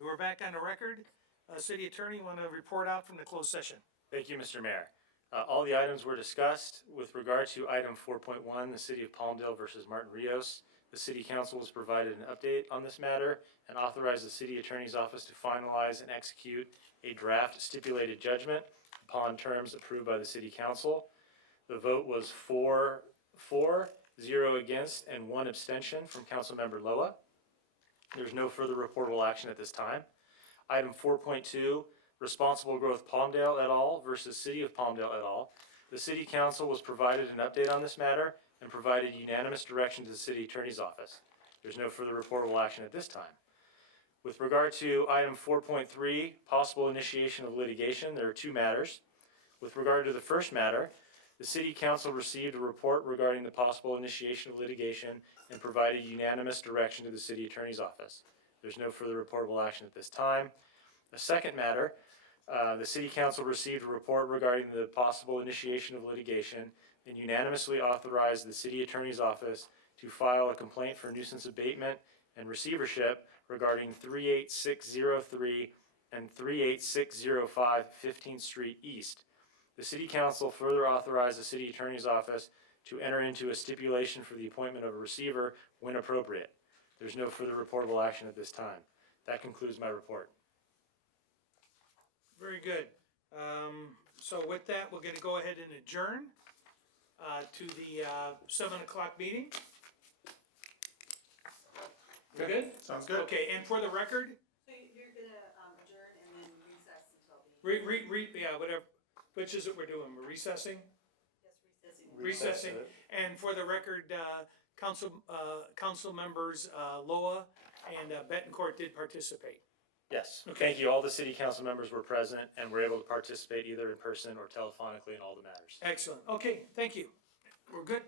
We're back on the record. City Attorney, want to report out from the closed session? Thank you, Mr. Mayor. All the items were discussed. With regard to item 4.1, the City of Palmdale versus Martin Rios, the City Council was provided an update on this matter and authorized the City Attorney's Office to finalize and execute a draft stipulated judgment upon terms approved by the City Council. The vote was 4-4, 0 against, and 1 abstention from Councilmember Loa. There's no further reportable action at this time. Item 4.2, Responsible Growth Palmdale et al. Versus City of Palmdale et al. The City Council was provided an update on this matter and provided unanimous direction to the City Attorney's Office. There's no further reportable action at this time. With regard to item 4.3, possible initiation of litigation, there are 2 matters. With regard to the first matter, the City Council received a report regarding the possible initiation of litigation and provided unanimous direction to the City Attorney's Office. There's no further reportable action at this time. The second matter, the City Council received a report regarding the possible initiation of litigation and unanimously authorized the City Attorney's Office to file a complaint for nuisance abatement and receivership regarding 38603 and 38605 15th Street East. The City Council further authorized the City Attorney's Office to enter into a stipulation for the appointment of a receiver when appropriate. There's no further reportable action at this time. That concludes my report. Very good. So with that, we're gonna go ahead and adjourn to the 7 o'clock meeting. We good? Sounds good. Okay, and for the record, So you're gonna adjourn and then recess until the. yeah, whatever, which is it we're doing? We're recessing? Yes, recessing. Recessing. And for the record, council members Loa and Betancourt did participate. Yes. Okay. Thank you. All the City Council members were present and were able to participate either in person or telephonically in all the matters. Excellent. Okay, thank you. We're good.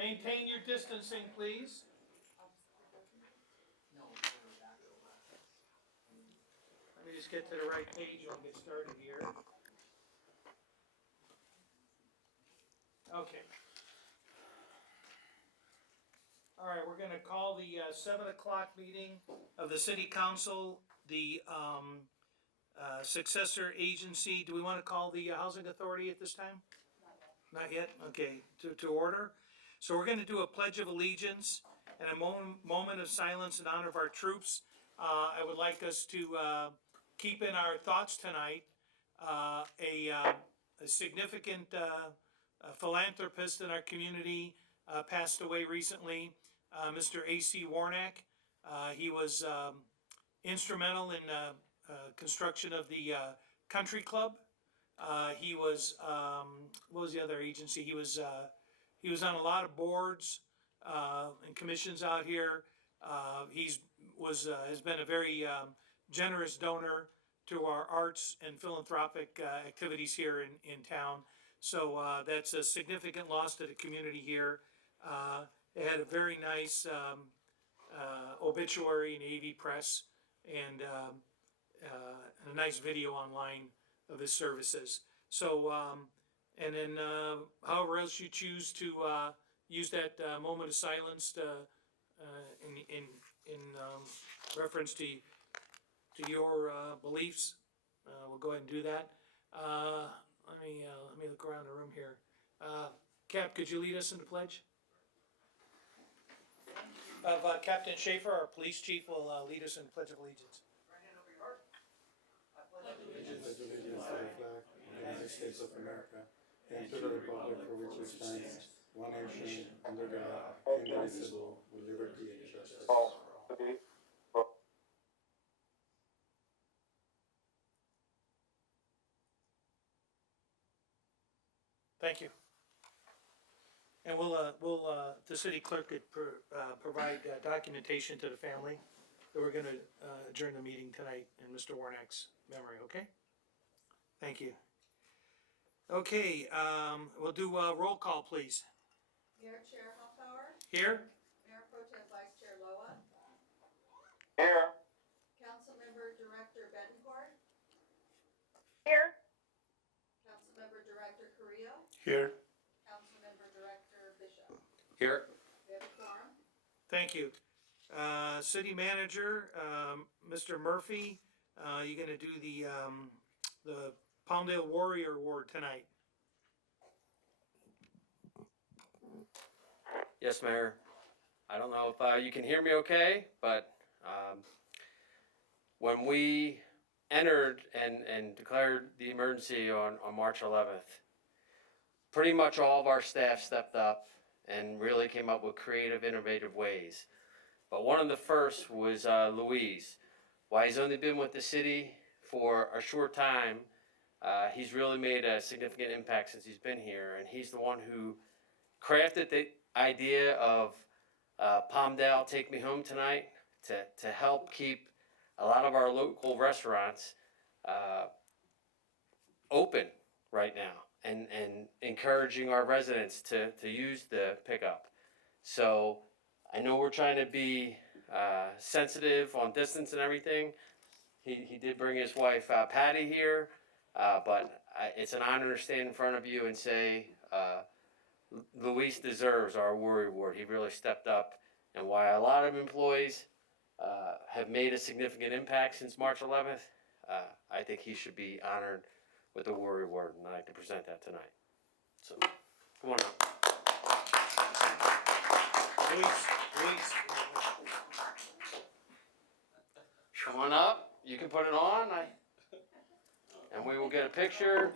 Maintain your distancing, please. Let me just get to the right page and we'll get started here. Okay. All right, we're gonna call the 7 o'clock meeting of the city council, the successor agency. Do we wanna call the housing authority at this time? Not yet, okay, to order. So we're gonna do a pledge of allegiance and a moment of silence in honor of our troops. I would like us to keep in our thoughts tonight a significant philanthropist in our community passed away recently, Mr. A.C. Warnack. He was instrumental in construction of the country club. He was, what was the other agency? He was on a lot of boards and commissions out here. Has been a very generous donor to our arts and philanthropic activities here in town. So that's a significant loss to the community here. It had a very nice obituary in AV Press and a nice video online of his services. So, and then however else you choose to use that moment of silence to, in reference to your beliefs, we'll go ahead and do that. Let me look around the room here. Cap, could you lead us in the pledge? Captain Schaefer, our police chief, will lead us in the Pledge of Allegiance. Right hand over your heart. I pledge allegiance to the flag of the United States of America and to the republic for which it stands, one nation, under God, indivisible, with liberty and justice for all. Thank you. And the city clerk could provide documentation to the family that we're gonna adjourn the meeting tonight in Mr. Warnack's memory, okay? Thank you. Okay, we'll do a roll call, please. Mayor Chair Hoffbauer, Here? Mayor Pro Tem Vice Chair Loa, Here. Councilmember Director Betancourt, Here. Councilmember Director Carrillo, Here. Councilmember Director Bishop. Here. We have a quorum. Thank you. City manager, Mr. Murphy, you're gonna do the Palmdale Warrior Award tonight. Yes, Mayor. I don't know if you can hear me okay, but when we entered and declared the emergency on March 11th, pretty much all of our staff stepped up and really came up with creative, innovative ways. But one of the first was Louise. While he's only been with the city for a short time, he's really made a significant impact since he's been here, and he's the one who crafted the idea of Palmdale Take Me Home Tonight to help keep a lot of our local restaurants open right now and encouraging our residents to use the pickup. So I know we're trying to be sensitive on distance and everything. He did bring his wife Patty here, but it's an honor to stand in front of you and say Luis deserves our Warrior Award. He really stepped up, and while a lot of employees have made a significant impact since March 11th, I think he should be honored with the Warrior Award, and I'd like to present that tonight. So, come on up. Luis. Come on up. You can put it on, and we will get a picture.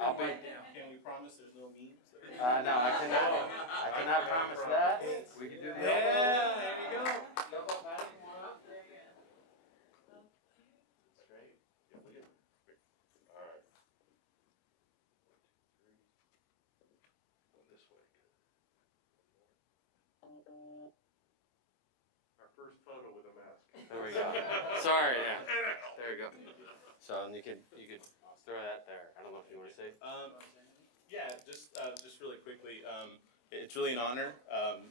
I'll be. Can we promise there's no memes? No, I cannot promise that. We can do the Yeah, elbow. there you go. Elbow, Patty, come on up. That's great. If we get, alright. 1, 2, 3. Going this way, good. Our first photo with a mask. There we go. Sorry, yeah. There you go. So you could throw that there. I don't know if you want to say. Yeah, just really quickly, it's really an honor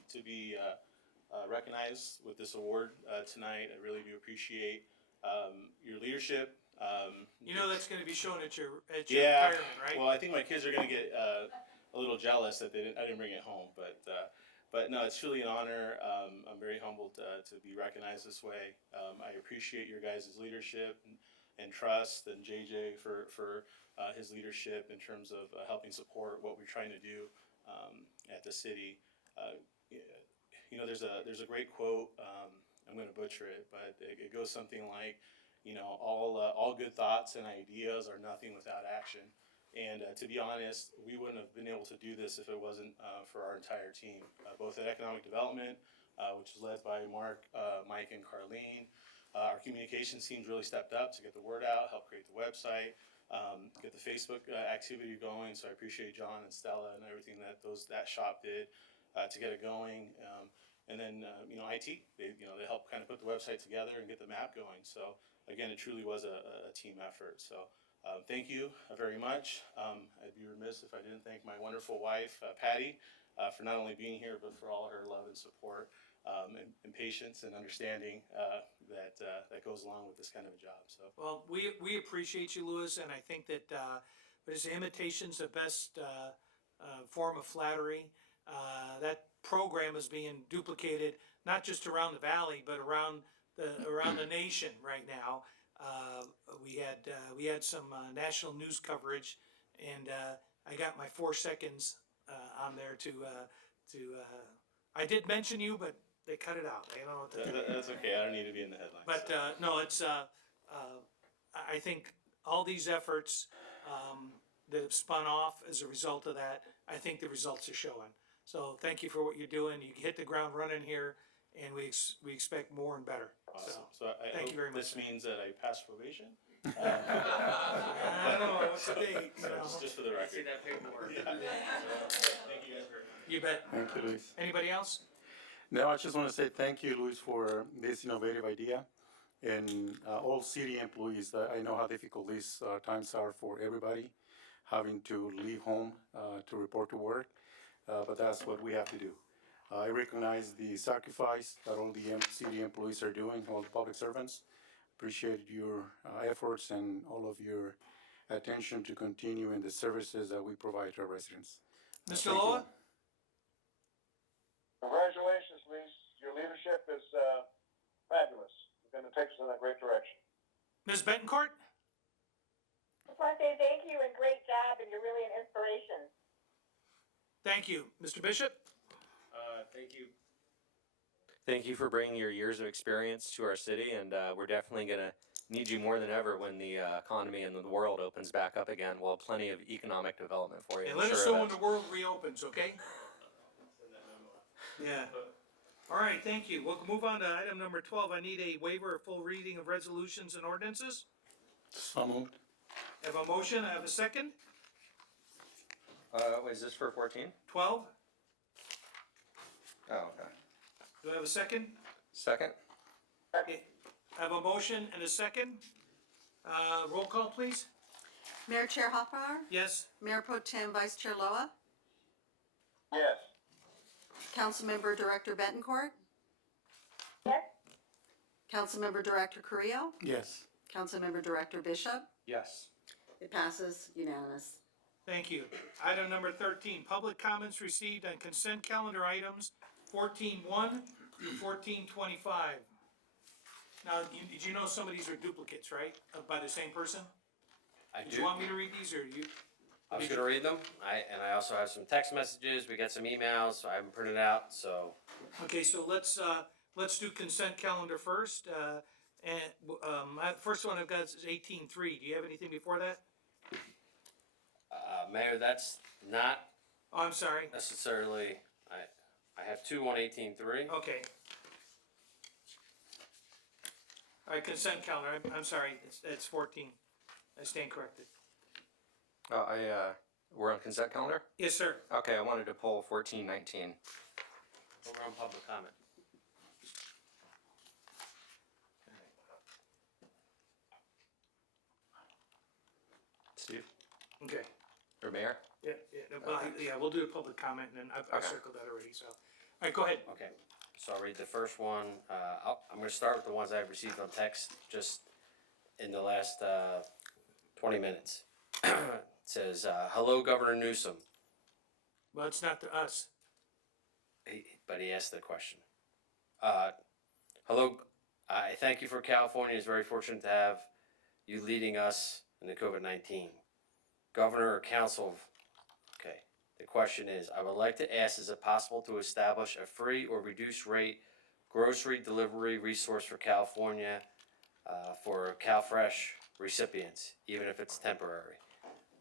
to be recognized with this award tonight. I really do appreciate your leadership. You know that's gonna be shown at your Yeah. retirement, right? Well, I think my kids are gonna get a little jealous that I didn't bring it home, but no, it's truly an honor. I'm very humbled to be recognized this way. I appreciate your guys' leadership and trust, and JJ for his leadership in terms of helping support what we're trying to do at the city. You know, there's a great quote. I'm going to butcher it, but it goes something like, you know, all good thoughts and ideas are nothing without action. And to be honest, we wouldn't have been able to do this if it wasn't for our entire team, both at economic development, which is led by Mark, Mike, and Carlene. Our communications teams really stepped up to get the word out, help create the website, get the Facebook activity going. So I appreciate John and Stella and everything that shop did to get it going. And then you know, IT, they helped kind of put the website together and get the map going. So again, it truly was a team effort. So thank you very much. I'd be remiss if I didn't thank my wonderful wife, Patty, for not only being here, but for all her love and support and patience and understanding that goes along with this kind of a job. So Well, we appreciate you, Louis, and I think that imitation's the best form of flattery. That program is being duplicated not just around the valley, but around the nation right now. We had some national news coverage, and I got my 4 seconds on there to. I did mention you, but they cut it out. I don't know what to do. that's okay. I don't need to be in the headlines. But no, it's. I think all these efforts that have spun off as a result of that, I think the results are showing. So thank you for what you're doing. You hit the ground running here, and we expect more and better. Awesome. So I thank hope you very much. this means that I passed probation. I don't know what's the date. You know. Just for the record. See that paperwork. Yeah. Thank you guys very much. You bet. Thank you, Luis. Anybody else? Now, I just want to say thank you, Luis, for this innovative idea. And all city employees, I know how difficult these times are for everybody, having to leave home to report to work. But that's what we have to do. I recognize the sacrifice that all the city employees are doing, all the public servants. Appreciate your efforts and all of your attention to continue in the services that we provide to our residents. Mr. Thank you. Loa? Congratulations, Luis. Your leadership is fabulous. You're going to take us in a great direction. Ms. Betancourt? I just want to say thank you and great job, and you're really an inspiration. Thank you. Mr. Bishop? Thank you. Thank you for bringing your years of experience to our city, and we're definitely going to need you more than ever when the economy and the world opens back up again. We'll have plenty of economic development for you. And I'm let us sure know of when it. the world reopens, okay? Yeah. All right, thank you. We'll move on to item number 12. I need a waiver of full reading of resolutions and ordinances. So moved. I have a motion. I have a second. Wait, is this for 14? 12. Oh, okay. Do I have a second? Second? Okay. I have a motion and a second. Roll call, please. Mayor Chair Hoffbauer, Yes. Mayor Pro Tem Vice Chair Loa, Yes. Councilmember Director Betancourt, Yes? Councilmember Director Carrillo, Yes. Councilmember Director Bishop. Yes. It passes unanimous. Thank you. Item number 13, public comments received on consent calendar items 14.1 through 14.25. Now, did you know some of these are duplicates, right? By the same person? I Did do. you want me to read these, or you? I was gonna read them. I also have some text messages. We got some emails. So I haven't printed out. So Okay, so let's do consent calendar first. My first one I've got is 18.3. Do you have anything before that? Mayor, that's not Oh, I'm sorry. necessarily. I have two on 18.3. Okay. All right, consent calendar. I'm sorry. It's 14. I stand corrected. We're on consent calendar? Yes, sir. Okay, I wanted to pull 1419. We're on public comment. Steve? Okay. Or Mayor? We'll do a public comment, and then I've Okay. circled that already, so. All right, go ahead. Okay, so I'll read the first one. I'm gonna start with the ones I've received on text just in the last 20 minutes. It says, hello, Governor Newsom. Well, it's not to us. But he asked the question. Hello, I thank you for California. It's very fortunate to have you leading us in the COVID-19. Governor or Council, okay. The question is, I would like to ask, is it possible to establish a free or reduced rate grocery delivery resource for California for CalFresh recipients, even if it's temporary?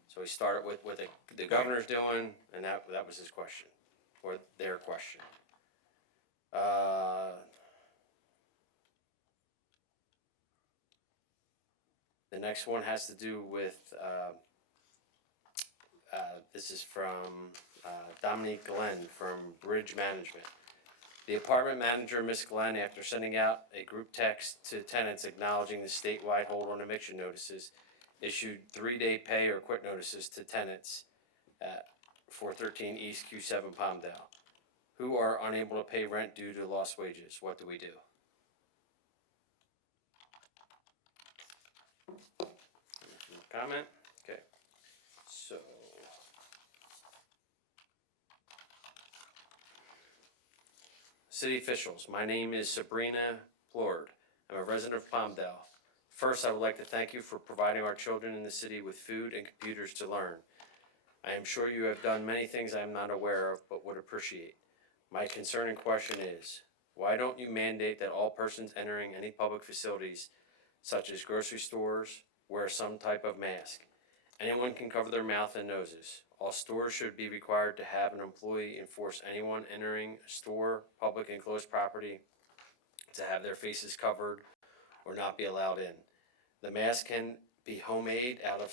So he started with what the governor's doing, and that was his question, or their question. The next one has to do with, this is from Dominique Glenn from Bridge Management. The apartment manager, Miss Glenn, after sending out a group text to tenants acknowledging the statewide hold on eviction notices, issued 3-day pay or quit notices to tenants at 413 East Q7 Palmdale, who are unable to pay rent due to lost wages. What do we do? Comment? Okay. So. City officials, my name is Sabrina Plord. I'm a resident of Palmdale. First, I would like to thank you for providing our children in the city with food and computers to learn. I am sure you have done many things I am not aware of, but would appreciate. My concern and question is, why don't you mandate that all persons entering any public facilities, such as grocery stores, wear some type of mask? Anyone can cover their mouth and noses. All stores should be required to have an employee enforce anyone entering a store, public enclosed property to have their faces covered or not be allowed in. The mask can be homemade out of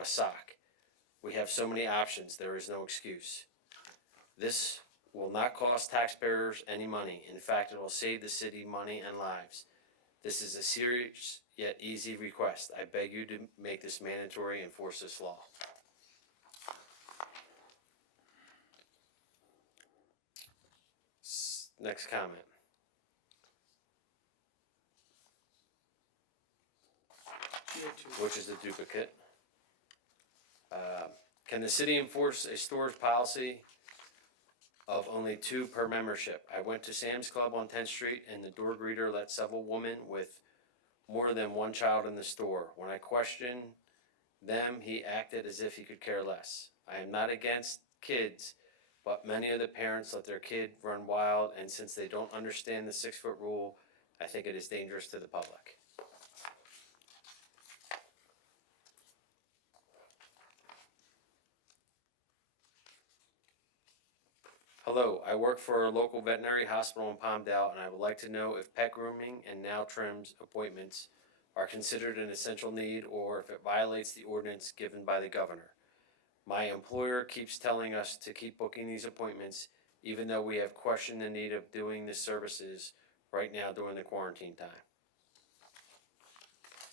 a sock. We have so many options, there is no excuse. This will not cost taxpayers any money. In fact, it will save the city money and lives. This is a serious yet easy request. I beg you to make this mandatory and enforce this law. Next comment. Which is a duplicate. Can the city enforce a store's policy of only 2 per membership? I went to Sam's Club on 10th Street and the door greeter let several women with more than 1 child in the store. When I questioned them, he acted as if he could care less. I am not against kids, but many of the parents let their kid run wild, and since they don't understand the 6-foot rule, I think it is dangerous to the public. Hello, I work for a local veterinary hospital in Palmdale, and I would like to know if pet grooming and nail trims appointments are considered an essential need or if it violates the ordinance given by the governor. My employer keeps telling us to keep booking these appointments, even though we have questioned the need of doing the services right now during the quarantine time.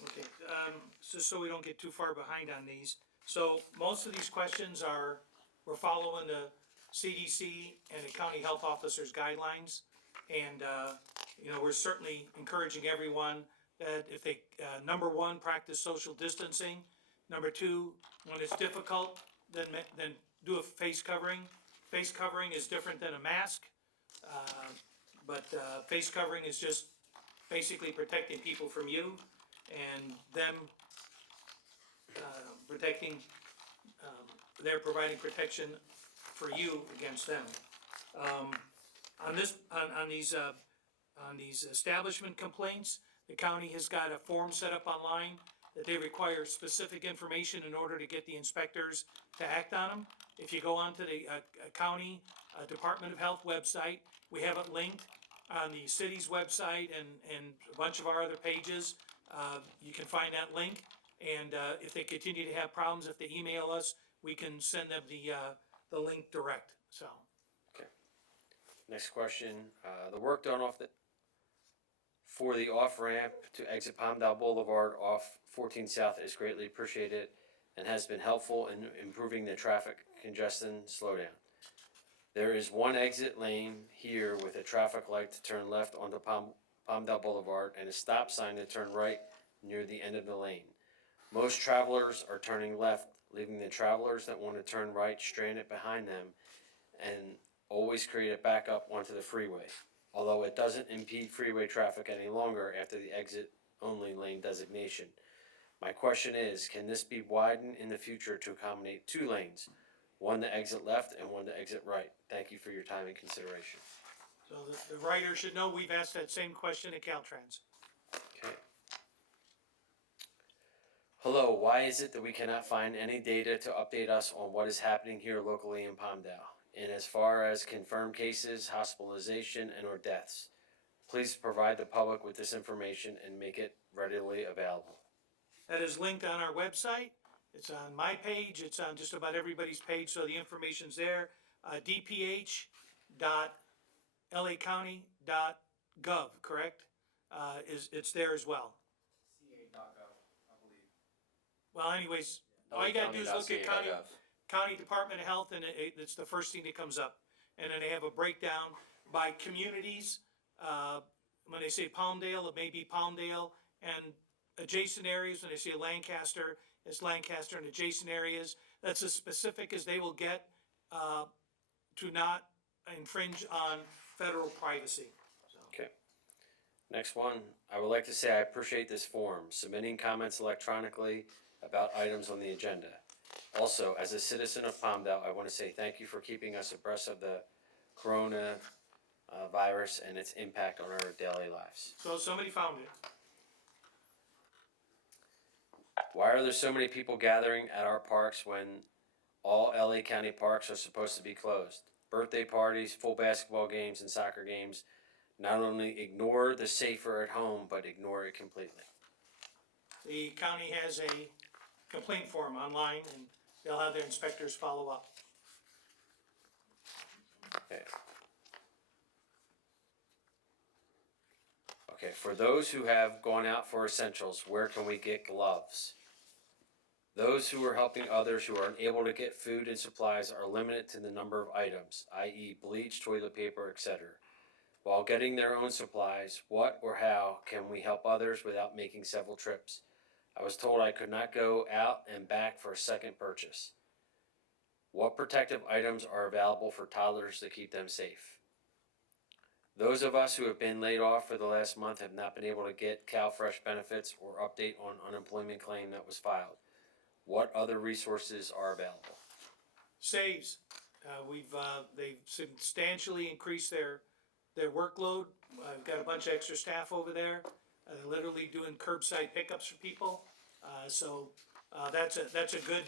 Okay, so we don't get too far behind on these. So most of these questions we're following the CDC and the county health officer's guidelines. And, we're certainly encouraging everyone that if they, number 1, practice social distancing. Number 2, when it's difficult, then do a face covering. Face covering is different than a mask. But face covering is just basically protecting people from you and them they're providing protection for you against them. On these establishment complaints, the county has got a form set up online that they require specific information in order to get the inspectors to act on them. If you go onto the county Department of Health website, we have it linked on the city's website and a bunch of our other pages. You can find that link, and if they continue to have problems, if they email us, we can send them the link direct, so. Okay. Next question. The work done for the off-ramp to exit Palmdale Boulevard off 14 South is greatly appreciated. and has been helpful in improving the traffic congestion slowdown. There is one exit lane here with a traffic light to turn left onto Palmdale Boulevard and a stop sign to turn right near the end of the lane. Most travelers are turning left, leaving the travelers that want to turn right stranded behind them and always create a backup onto the freeway, although it doesn't impede freeway traffic any longer after the exit-only lane designation. My question is, can this be widened in the future to accommodate 2 lanes, one to exit left and one to exit right? Thank you for your time and consideration. So the writer should know we've asked that same question at Caltrans. Okay. Hello, why is it that we cannot find any data to update us on what is happening here locally in Palmdale? And as far as confirmed cases, hospitalization, and or deaths, please provide the public with this information and make it readily available. That is linked on our website. It's on my page. It's on just about everybody's page, so the information's there. dph.lacounty.gov, correct? It's there as well. Well, anyways, all you gotta do is look at County Department of Health, and it's the first thing that comes up. And then they have a breakdown by communities. When they say Palmdale, it may be Palmdale and adjacent areas. When they say Lancaster, it's Lancaster and adjacent areas. That's as specific as they will get to not infringe on federal privacy. Okay. Next one, I would like to say I appreciate this forum, submitting comments electronically about items on the agenda. Also, as a citizen of Palmdale, I want to say thank you for keeping us abreast of the corona virus and its impact on our daily lives. So somebody found it. Why are there so many people gathering at our parks when all LA County parks are supposed to be closed? Birthday parties, full basketball games, and soccer games not only ignore the safer at home, but ignore it completely. The county has a complaint form online, and they'll have their inspectors follow up. Okay. Okay, for those who have gone out for essentials, where can we get gloves? Those who are helping others who are unable to get food and supplies are limited to the number of items, i.e. bleach, toilet paper, etc. While getting their own supplies, what or how can we help others without making several trips? I was told I could not go out and back for a second purchase. What protective items are available for toddlers to keep them safe? Those of us who have been laid off for the last month have not been able to get CalFresh benefits or update on unemployment claim that was filed. What other resources are available? Saves. They've substantially increased their workload. I've got a bunch of extra staff over there. They're literally doing curbside pickups for people. So that's a good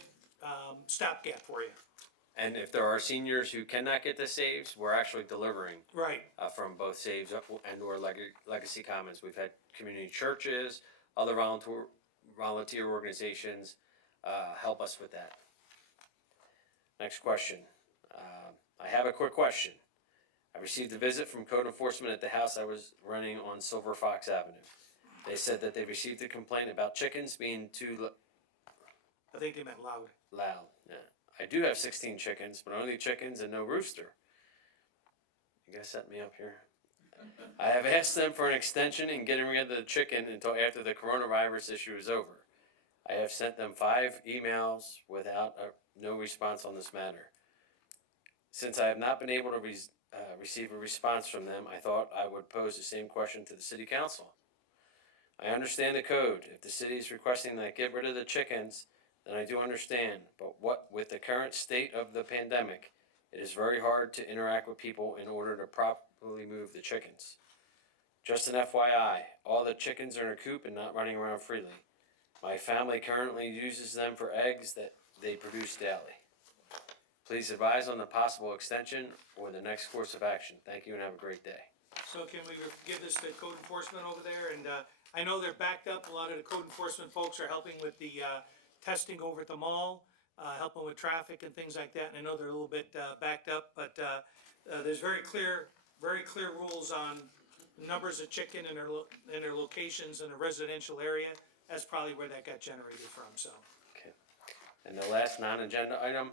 stopgap for you. And if there are seniors who cannot get the saves, we're actually delivering Right. from both saves and or legacy commons. We've had community churches, other volunteer organizations help us with that. Next question. I have a quick question. I received a visit from code enforcement at the house I was running on Silver Fox Avenue. They said that they received a complaint about chickens being too I think they meant loud. loud. Yeah. I do have 16 chickens, but only chickens and no rooster. You guys set me up here. I have asked them for an extension in getting rid of the chicken until after the coronavirus issue is over. I have sent them 5 emails without no response on this matter. Since I have not been able to receive a response from them, I thought I would pose the same question to the city council. I understand the code. If the city is requesting that I get rid of the chickens, then I do understand. But what with the current state of the pandemic, it is very hard to interact with people in order to properly move the chickens. Just an FYI, all the chickens are in a coop and not running around freely. My family currently uses them for eggs that they produce daily. Please advise on the possible extension or the next course of action. Thank you and have a great day. So can we give this to code enforcement over there? And I know they're backed up. A lot of the code enforcement folks are helping with the testing over at the mall, helping with traffic and things like that. And I know they're a little bit backed up, but there's very clear rules on numbers of chicken in their locations in a residential area. That's probably where that got generated from. So. Okay. And the last non-agenda item,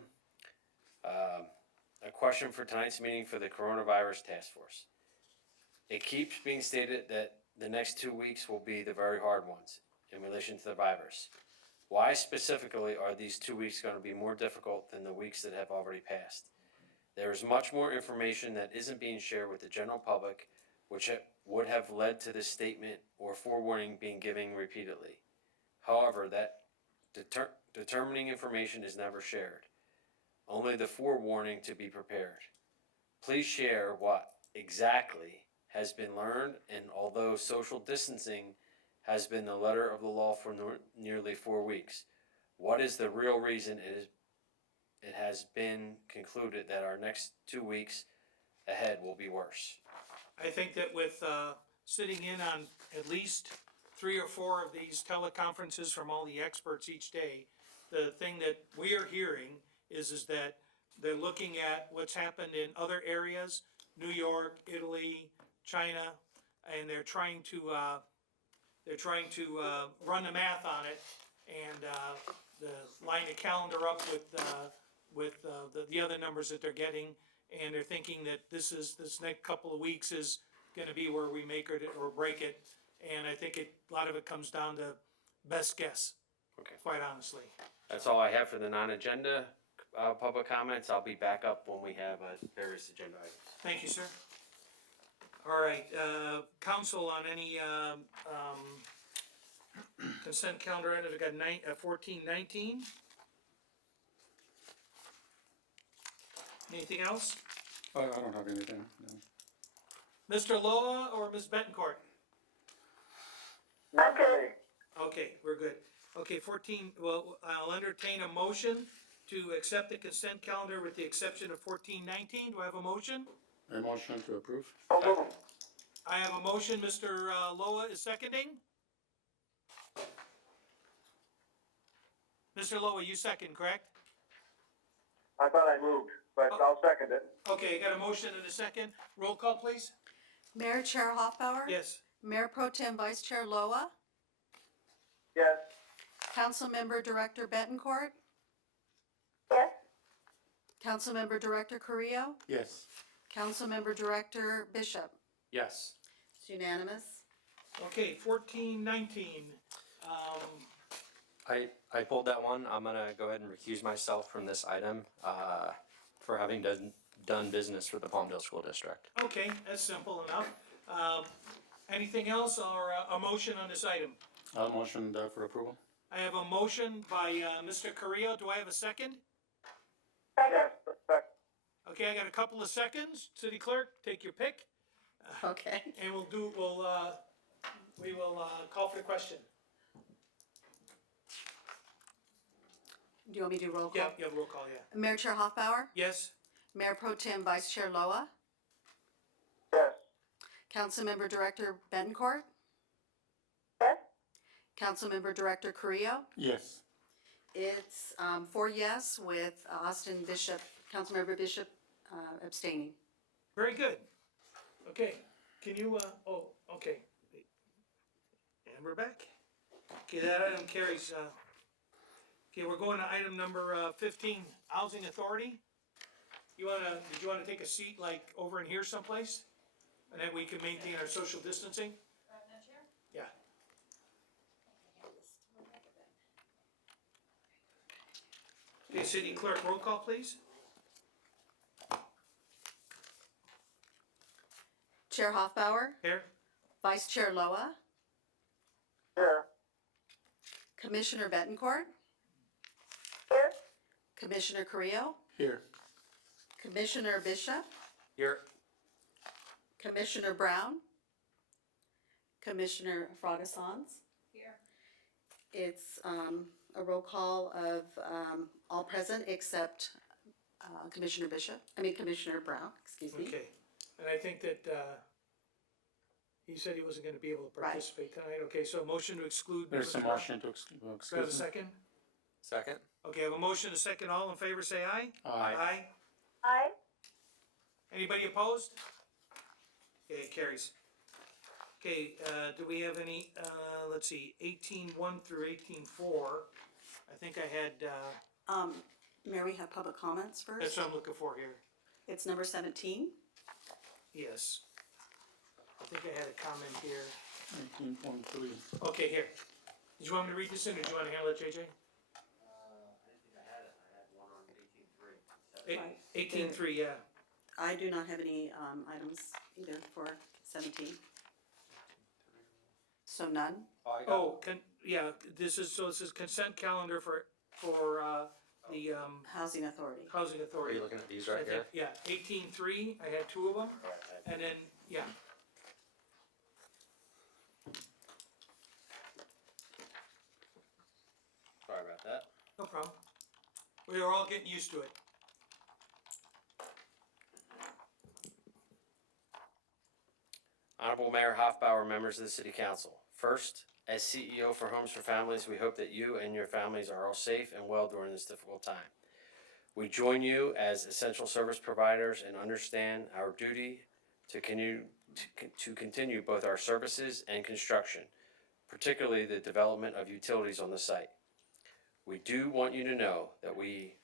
a question for tonight's meeting for the Coronavirus Task Force. It keeps being stated that the next 2 weeks will be the very hard ones in relation to the virus. Why specifically are these 2 weeks going to be more difficult than the weeks that have already passed? There is much more information that isn't being shared with the general public, which would have led to this statement or forewarning being given repeatedly. However, that determining information is never shared. Only the forewarning to be prepared. Please share what exactly has been learned, and although social distancing has been the letter of the law for nearly 4 weeks, what is the real reason it has been concluded that our next 2 weeks ahead will be worse? I think that with, sitting in on at least 3 or 4 of these teleconferences from all the experts each day, the thing that we are hearing is that they're looking at what's happened in other areas, New York, Italy, China, and they're trying to run the math on it and, line the calendar up with the other numbers that they're getting. And they're thinking that this next couple of weeks is gonna be where we make it or break it. And I think a lot of it comes down to best guess, Okay. quite honestly. That's all I have for the non-agenda public comments. I'll be back up when we have various agenda items. Thank you, sir. All right, council on any, consent calendar items, we got 1419. Anything else? I don't have anything, no. Mr. Loa or Ms. Betancourt? Not today. Okay, we're good. Okay, 14, well, I'll entertain a motion to accept the consent calendar with the exception of 1419. Do I have a motion? A motion to approve? So moved. I have a motion, Mr. Loa is seconding. Mr. Loa, you second, correct? I thought I moved, but I'll second it. Okay, I got a motion and a second. Roll call, please. Mayor Chair Hoffbauer? Yes. Mayor Pro Tem Vice Chair Loa? Yes. Councilmember Director Betancourt? Yes, Councilmember Director Carrillo? Yes. Councilmember Director Bishop? Yes. It's unanimous. Okay, 1419. I pulled that one. I'm gonna go ahead and recuse myself from this item, for having done business for the Palmdale School District. Okay, that's simple enough. Anything else or a motion on this item? I'll motion for approval. I have a motion by Mr. Carrillo. Do I have a second? second, Yes, second. Okay, I got a couple of seconds. City Clerk, take your pick, Okay. and we will call for the question. Do you want me to do roll call? Yeah, roll call, yeah. Mayor Chair Hoffbauer? Yes? Mayor Pro Tem Vice Chair Loa? Yes. Councilmember Director Betancourt? yes, Councilmember Director Carrillo? Yes. It's 4 yes with Austin Bishop, Councilmember Bishop abstaining. Very good. Okay, can you, okay. And we're back. Okay, that item carries, okay, we're going to item number 15, Housing Authority. Did you wanna take a seat like over in here someplace? And then we can maintain our social distancing? Yeah. Okay, City Clerk, roll call, please. Chair Hoffbauer? Here? Vice Chair Loa? Here. Commissioner Betancourt? here, Commissioner Carrillo? Here. Commissioner Bishop? Here. Commissioner Brown? Commissioner Fragasons? Here. It's a roll call of all present except Commissioner Brown, excuse me. Okay, and I think that, he said he wasn't gonna be able to Right. participate tonight. Okay, so motion to exclude. There's a Member Brown. motion to Do I have a excuse. second? Second. Okay, I have a motion, a second. All in favor, say aye. Aye. aye, Anybody opposed? Okay, it carries. Okay, do we have any, let's see, 18-1 through 18-4. I think I had, Mayor, we have public comments That's first. what I'm looking for here. It's number 17. Yes. I think I had a comment here. 19.3. Okay, here. Did you want me to read this in, or do you wanna handle it, JJ? I didn't think I had it, I had one on 18.3. Right. 18.3, yeah. I do not have any items either for 17. So none? Oh, yeah, this is consent calendar for, the, Housing Authority. Housing Are Authority. you looking at these right here? Yeah, 18.3, I had two of them, and then, yeah. Sorry about that. No problem. We are all getting used to it. Honorable Mayor Hoffbauer, members of the City Council. First, as CEO for Homes for Families, we hope that you and your families are all safe and well during this difficult time. We join you as essential service providers and understand our duty to continue both our services and construction, particularly the development of utilities on the site. We do want you to know that we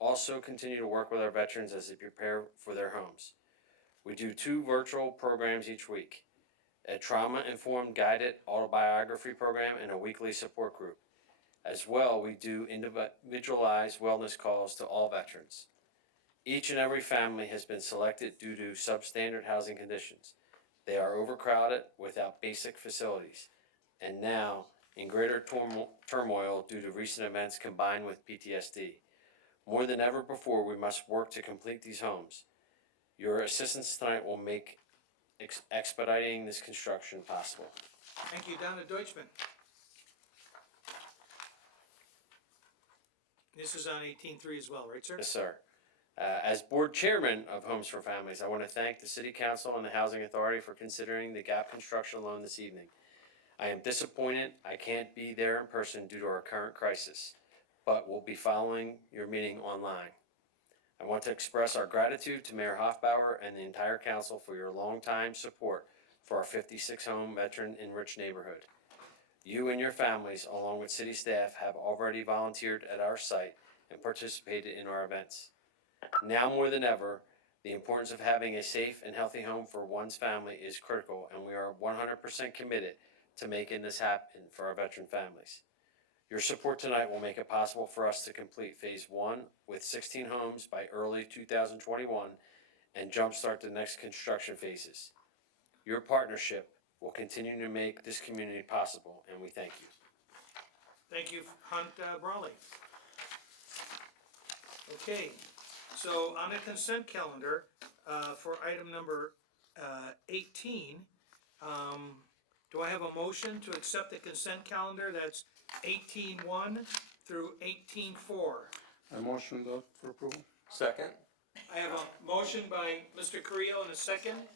also continue to work with our veterans as they prepare for their homes. We do 2 virtual programs each week, a trauma-informed guided autobiography program and a weekly support group. As well, we do individualized wellness calls to all veterans. Each and every family has been selected due to substandard housing conditions. They are overcrowded without basic facilities, and now in greater turmoil due to recent events combined with PTSD. More than ever before, we must work to complete these homes. Your assistance tonight will make expediting this construction possible. Thank you, Donna Deutschman. This is on 18.3 as well, right, sir? Yes, sir. As board chairman of Homes for Families, I want to thank the City Council and the Housing Authority for considering the GAP construction loan this evening. I am disappointed I can't be there in person due to our current crisis, but will be following your meeting online. I want to express our gratitude to Mayor Hoffbauer and the entire council for your longtime support for our 56-home veteran-enriched neighborhood. You and your families, along with city staff, have already volunteered at our site and participated in our events. Now more than ever, the importance of having a safe and healthy home for one's family is critical, and we are 100% committed to making this happen for our veteran families. Your support tonight will make it possible for us to complete Phase 1 with 16 homes by early 2021 and jumpstart the next construction phases. Your partnership will continue to make this community possible, and we thank you. Thank you, Hunt Brawley. Okay, so on the consent calendar, for item number 18, do I have a motion to accept the consent calendar? That's 18.1 through 18.4. I motion that for approval. Second? I have a motion by Mr. Carrillo and a second.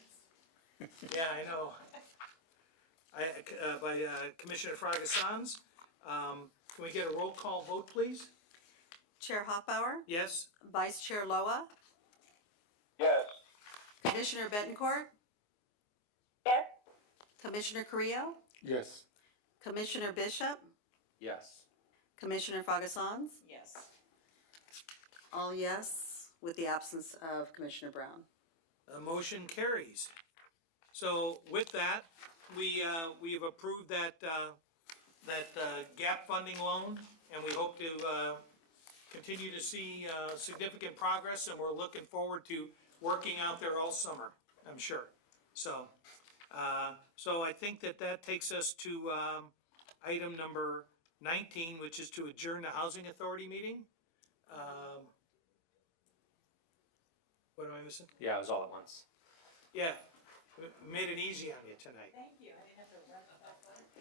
Yeah, I know. By Commissioner Fraga Sanz. Can we get a roll call vote, please? Chair Hoffbauer, Yes? Vice Chair Loa, Yes. Commissioner Betancourt, Yes? Commissioner Carrillo, Yes. Commissioner Bishop, Yes. Commissioner Fagasans, Yes. all yes, with the absence of Commissioner Brown. The motion carries. So with that, we have approved that gap funding loan, and we hope to continue to see significant progress, and we're looking forward to working out there all summer, I'm sure. So I think that takes us to item number 19, which is to adjourn the Housing Authority meeting. What am I missing? Yeah, it was all at once. Yeah, made it easy on you tonight. Thank you, I didn't have to run that.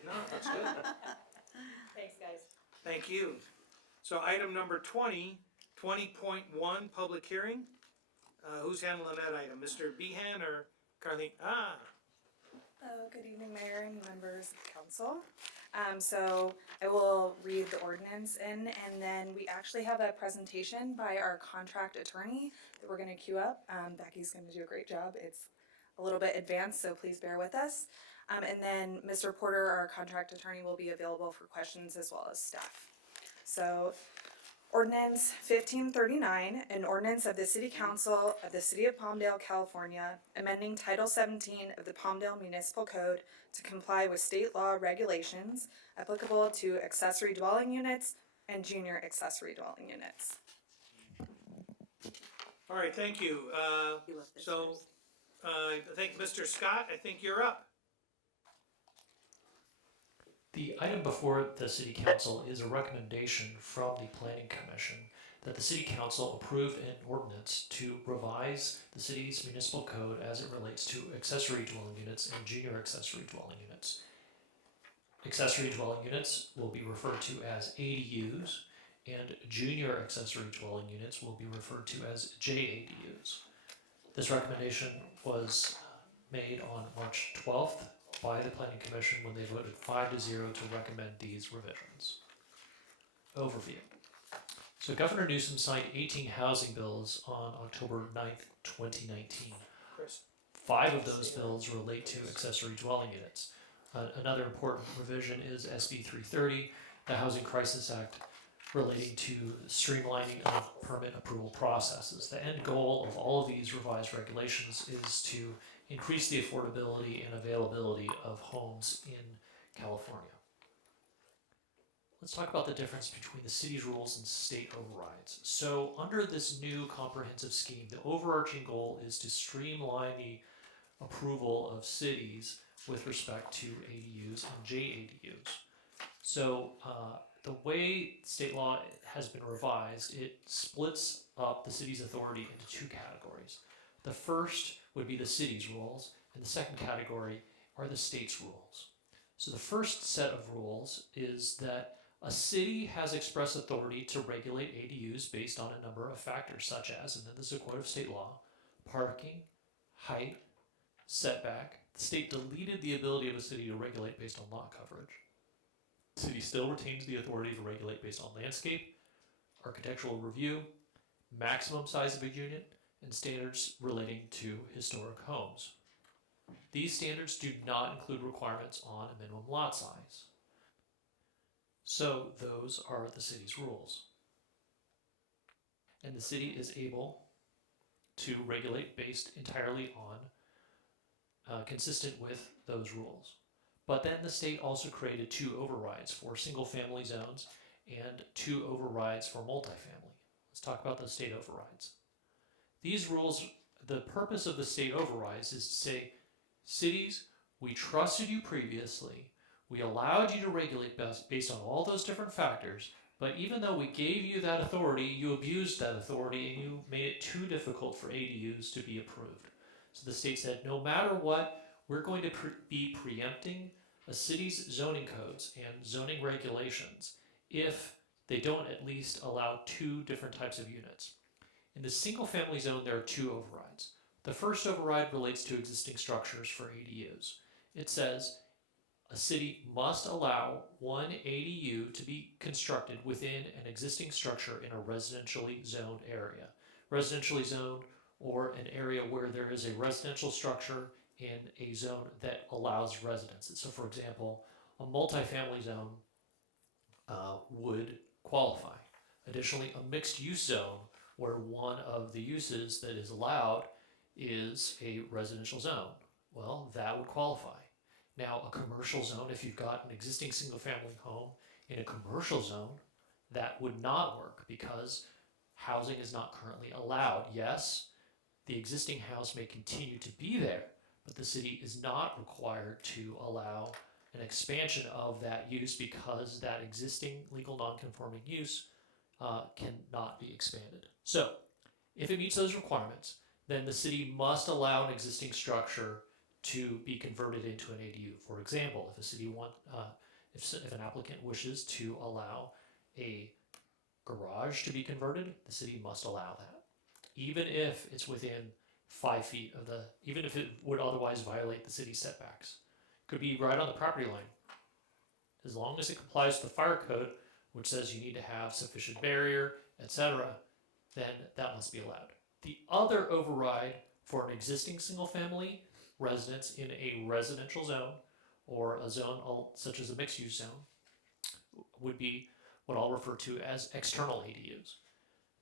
No, that's good. Thanks, guys. Thank you. So item number 20.1, public hearing. Who's handling that item? Mr. Behan or Carleen? Good evening, Mayor and members of council. So I will read the ordinance in, and then we actually have a presentation by our contract attorney that we're gonna queue up. Becky's gonna do a great job. It's a little bit advanced, so please bear with us. And then Mr. Porter, our contract attorney, will be available for questions as well as staff. So Ordinance 1539, an ordinance of the City Council of the City of Palmdale, California, amending Title 17 of the Palmdale Municipal Code to comply with state law regulations applicable to accessory dwelling units and junior accessory dwelling units. All right, thank you. You left this So, first. I think Mr. Scott, I think you're up. The item before the City Council is a recommendation from the Planning Commission that the City Council approve an ordinance to revise the city's municipal code as it relates to accessory dwelling units and junior accessory dwelling units. Accessory dwelling units will be referred to as ADUs, and junior accessory dwelling units will be referred to as JADUs. This recommendation was made on March 12th by the Planning Commission when they voted 5-0 to recommend these revisions. Overview. So Governor Newsom signed 18 housing bills on October 9th, 2019. Chris. 5 of those bills relate to accessory dwelling units. Another important revision is SB 330, the Housing Crisis Act, relating to streamlining of permit approval processes. The end goal of all of these revised regulations is to increase the affordability and availability of homes in California. Let's talk about the difference between the city's rules and state overrides. So under this new comprehensive scheme, the overarching goal is to streamline the approval of cities with respect to ADUs and JADUs. So the way state law has been revised, it splits up the city's authority into 2 categories. The first would be the city's rules, and the second category are the state's rules. So the first set of rules is that a city has express authority to regulate ADUs based on a number of factors such as, and this is a quote of state law, parking, height, setback. The state deleted the ability of a city to regulate based on lot coverage. The city still retains the authority to regulate based on landscape, architectural review, maximum size of a unit, and standards relating to historic homes. These standards do not include requirements on a minimum lot size. So those are the city's rules. And the city is able to regulate based entirely on, consistent with those rules. But then the state also created 2 overrides for single-family zones and 2 overrides for multifamily. Let's talk about those state overrides. These rules, the purpose of the state overrides is to say, cities, we trusted you previously, we allowed you to regulate based on all those different factors, but even though we gave you that authority, you abused that authority and you made it too difficult for ADUs to be approved. So the state said, no matter what, we're going to be preempting a city's zoning codes and zoning regulations if they don't at least allow 2 different types of units. In the single-family zone, there are 2 overrides. The first override relates to existing structures for ADUs. It says a city must allow 1 ADU to be constructed within an existing structure in a residentially zoned area. Residentially zoned, or an area where there is a residential structure in a zone that allows residences. So for example, a multifamily zone would qualify. Additionally, a mixed-use zone where one of the uses that is allowed is a residential zone. Well, that would qualify. Now, a commercial zone, if you've got an existing single-family home in a commercial zone, that would not work because housing is not currently allowed. Yes, the existing house may continue to be there, but the city is not required to allow an expansion of that use because that existing legal non-conforming use cannot be expanded. So, if it meets those requirements, then the city must allow an existing structure to be converted into an ADU. For example, if a city if an applicant wishes to allow a garage to be converted, the city must allow that, even if it's within 5 feet of even if it would otherwise violate the city setbacks. Could be right on the property line. As long as it complies with the fire code, which says you need to have sufficient barrier, etc., then that must be allowed. The other override for an existing single-family residence in a residential zone or a zone such as a mixed-use zone would be what I'll refer to as external ADUs.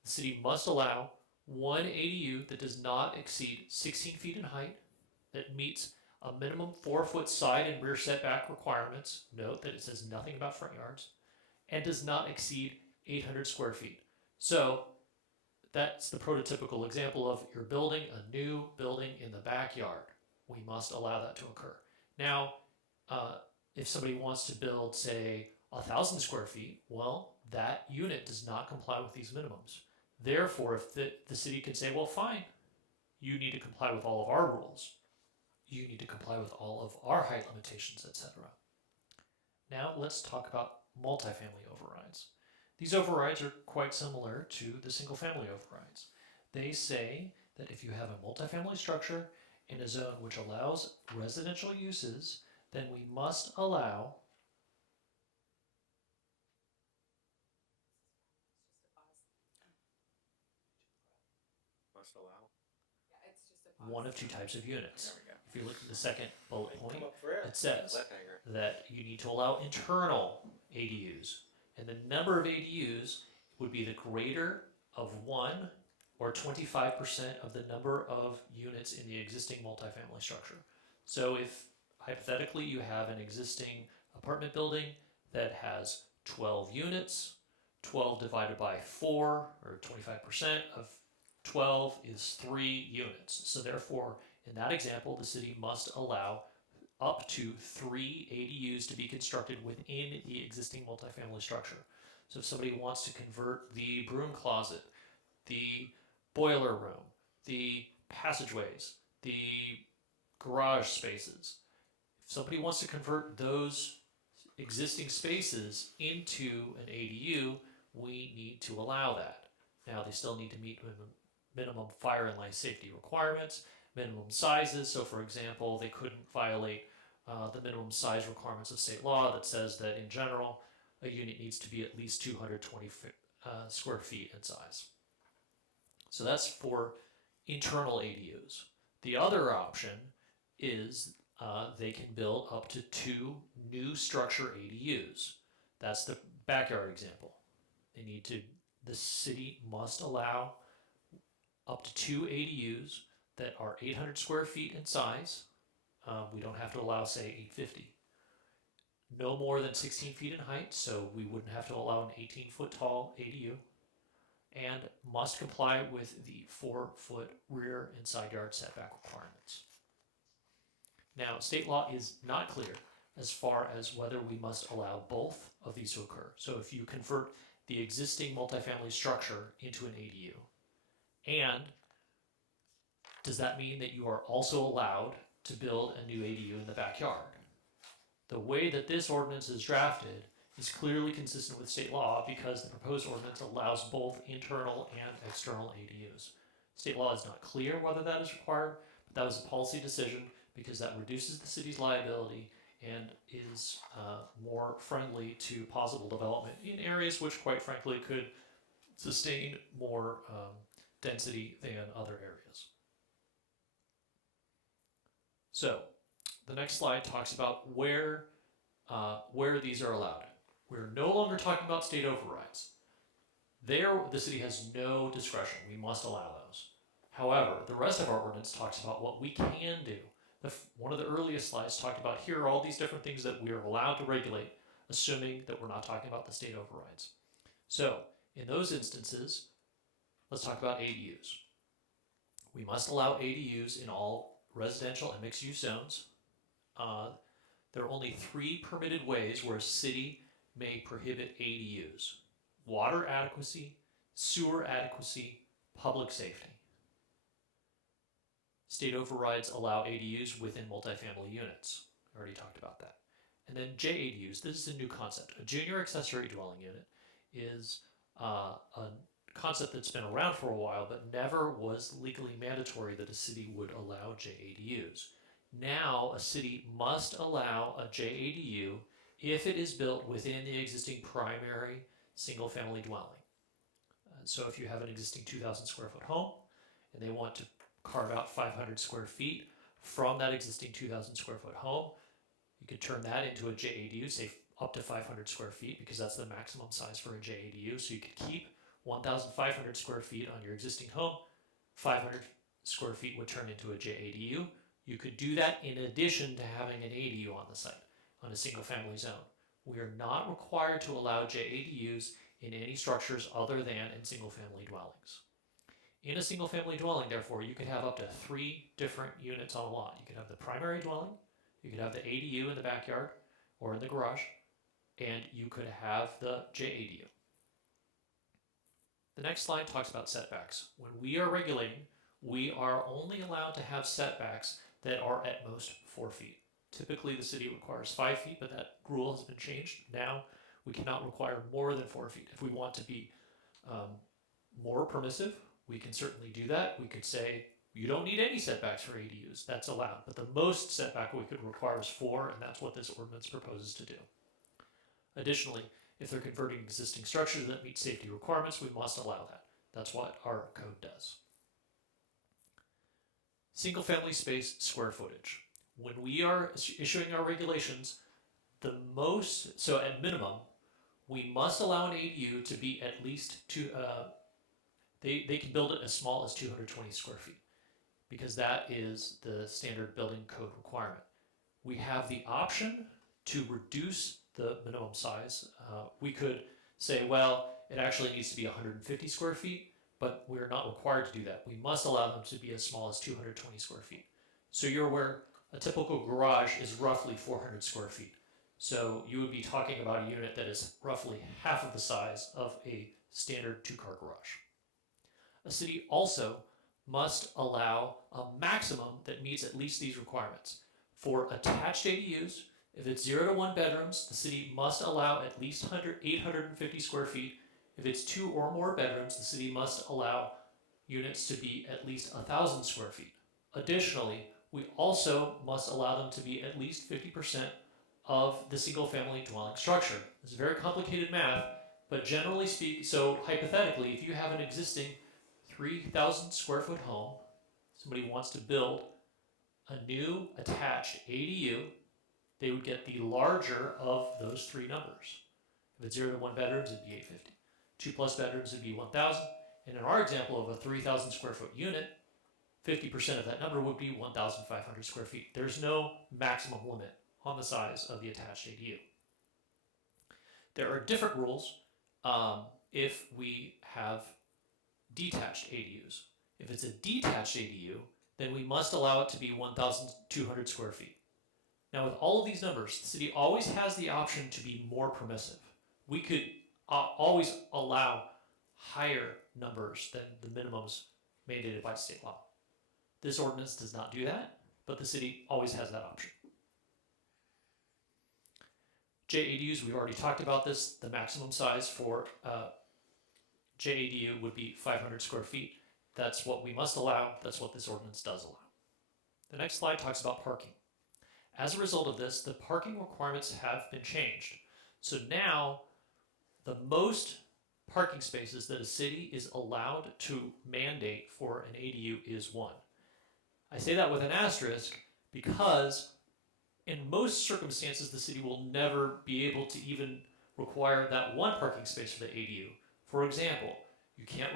The city must allow one ADU that does not exceed 16 feet in height, that meets a minimum 4-foot side and rear setback requirements. Note that it says nothing about front yards, and does not exceed 800 square feet. So that's the prototypical example of you're building a new building in the backyard. We must allow that to occur. Now, if somebody wants to build, say, 1,000 square feet, well, that unit does not comply with these minimums. Therefore, if the city can say, well, fine, you need to comply with all of our rules. You need to comply with all of our height limitations, etc. Now let's talk about multifamily overrides. These overrides are quite similar to the single-family overrides. They say that if you have a multifamily structure in a zone which allows residential uses, then we must allow Must allow. one of two types of units. If you look at the second bullet point, Come up for air. it says Cliffhanger. that you need to allow internal ADUs. And the number of ADUs would be the greater of 1 or 25% of the number of units in the existing multifamily structure. So if hypothetically you have an existing apartment building that has 12 units, 12 divided by 4, or 25% of 12 is 3 units. So therefore, in that example, the city must allow up to 3 ADUs to be constructed within the existing multifamily structure. So if somebody wants to convert the broom closet, the boiler room, the passageways, the garage spaces, if somebody wants to convert those existing spaces into an ADU, we need to allow that. Now, they still need to meet minimum fire and life safety requirements, minimum sizes. So for example, they couldn't violate the minimum size requirements of state law that says that in general, a unit needs to be at least 220 square feet in size. So that's for internal ADUs. The other option is they can build up to 2 new structure ADUs. That's the backyard example. The city must allow up to 2 ADUs that are 800 square feet in size. We don't have to allow, say, 850. No more than 16 feet in height, so we wouldn't have to allow an 18-foot tall ADU. And must comply with the 4-foot rear and side yard setback requirements. Now, state law is not clear as far as whether we must allow both of these to occur. So if you convert the existing multifamily structure into an ADU, and does that mean that you are also allowed to build a new ADU in the backyard? The way that this ordinance is drafted is clearly consistent with state law because the proposed ordinance allows both internal and external ADUs. State law is not clear whether that is required, but that was a policy decision because that reduces the city's liability and is more friendly to possible development in areas which, quite frankly, could sustain more density than other areas. So, the next slide talks about where these are allowed. We're no longer talking about state overrides. There, the city has no discretion. We must allow those. However, the rest of our ordinance talks about what we can do. One of the earliest slides talked about here are all these different things that we are allowed to regulate, assuming that we're not talking about the state overrides. So, in those instances, let's talk about ADUs. We must allow ADUs in all residential and mixed-use zones. There are only 3 permitted ways where a city may prohibit ADUs: water adequacy, sewer adequacy, public safety. State overrides allow ADUs within multifamily units. I already talked about that. And then JADUs, this is a new concept. A junior accessory dwelling unit is a concept that's been around for a while, but never was legally mandatory that a city would allow JADUs. Now, a city must allow a JADU if it is built within the existing primary single-family dwelling. So if you have an existing 2,000 square foot home and they want to carve out 500 square feet from that existing 2,000 square foot home, you could turn that into a JADU, say up to 500 square feet because that's the maximum size for a JADU. So you could keep 1,500 square feet on your existing home. 500 square feet would turn into a JADU. You could do that in addition to having an ADU on the site, on a single family zone. We are not required to allow JADUs in any structures other than in single family dwellings. In a single family dwelling, therefore, you could have up to 3 different units on a lot. You could have the primary dwelling, you could have the ADU in the backyard or in the garage, and you could have the JADU. The next slide talks about setbacks. When we are regulating, we are only allowed to have setbacks that are at most 4 feet. Typically, the city requires 5 feet, but that rule has been changed. Now, we cannot require more than 4 feet. If we want to be more permissive, we can certainly do that. We could say, you don't need any setbacks for ADUs. That's allowed. But the most setback we could require is 4, and that's what this ordinance proposes to do. Additionally, if they're converting existing structures that meet safety requirements, we must allow that. That's what our code does. Single family space square footage. When we are issuing our regulations, so at minimum, we must allow an ADU to be at least they can build it as small as 220 square feet because that is the standard building code requirement. We have the option to reduce the minimum size. We could say, well, it actually needs to be 150 square feet, but we're not required to do that. We must allow them to be as small as 220 square feet. So you're aware a typical garage is roughly 400 square feet. So you would be talking about a unit that is roughly half of the size of a standard 2-car garage. A city also must allow a maximum that meets at least these requirements. For attached ADUs, if it's 0 to 1 bedrooms, the city must allow at least 850 square feet. If it's 2 or more bedrooms, the city must allow units to be at least 1,000 square feet. Additionally, we also must allow them to be at least 50% of the single family dwelling structure. It's very complicated math, but generally speaking, so hypothetically, if you have an existing 3,000 square foot home, somebody wants to build a new attached ADU, they would get the larger of those 3 numbers. If it's 0 to 1 bedrooms, it'd be 850. 2+ bedrooms would be 1,000. And in our example of a 3,000 square foot unit, 50% of that number would be 1,500 square feet. There's no maximum limit on the size of the attached ADU. There are different rules if we have detached ADUs. If it's a detached ADU, then we must allow it to be 1,200 square feet. Now, with all of these numbers, the city always has the option to be more permissive. We could always allow higher numbers than the minimums mandated by state law. This ordinance does not do that, but the city always has that option. JADUs, we've already talked about this. The maximum size for JADU would be 500 square feet. That's what we must allow. That's what this ordinance does allow. The next slide talks about parking. As a result of this, the parking requirements have been changed. So now, the most parking spaces that a city is allowed to mandate for an ADU is 1. I say that with an asterisk because in most circumstances, the city will never be able to even require that 1 parking space for the ADU. For example, you cannot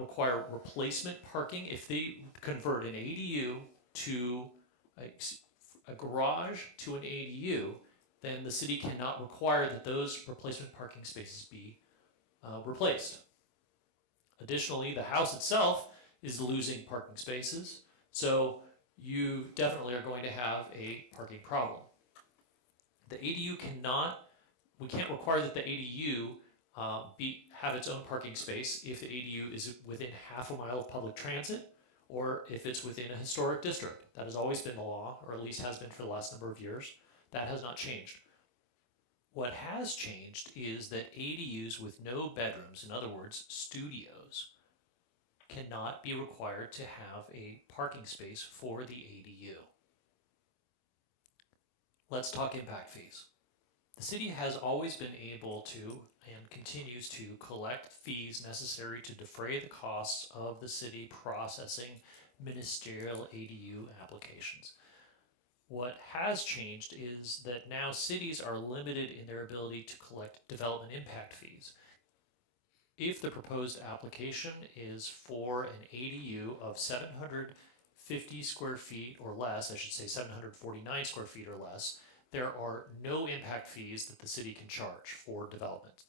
require replacement parking if they convert an ADU to a garage to an ADU. Then the city cannot require that those replacement parking spaces be replaced. Additionally, the house itself is losing parking spaces, so you definitely are going to have a parking problem. The ADU we can't require that the ADU have its own parking space if the ADU is within half a mile of public transit or if it's within a historic district. That has always been the law, or at least has been for the last number of years. That has not changed. What has changed is that ADUs with no bedrooms, in other words, studios, cannot be required to have a parking space for the ADU. Let's talk impact fees. The city has always been able to and continues to collect fees necessary to defray the costs of the city processing ministerial ADU applications. What has changed is that now cities are limited in their ability to collect development impact fees. If the proposed application is for an ADU of 750 square feet or less, I should say 749 square feet or less, there are no impact fees that the city can charge for development.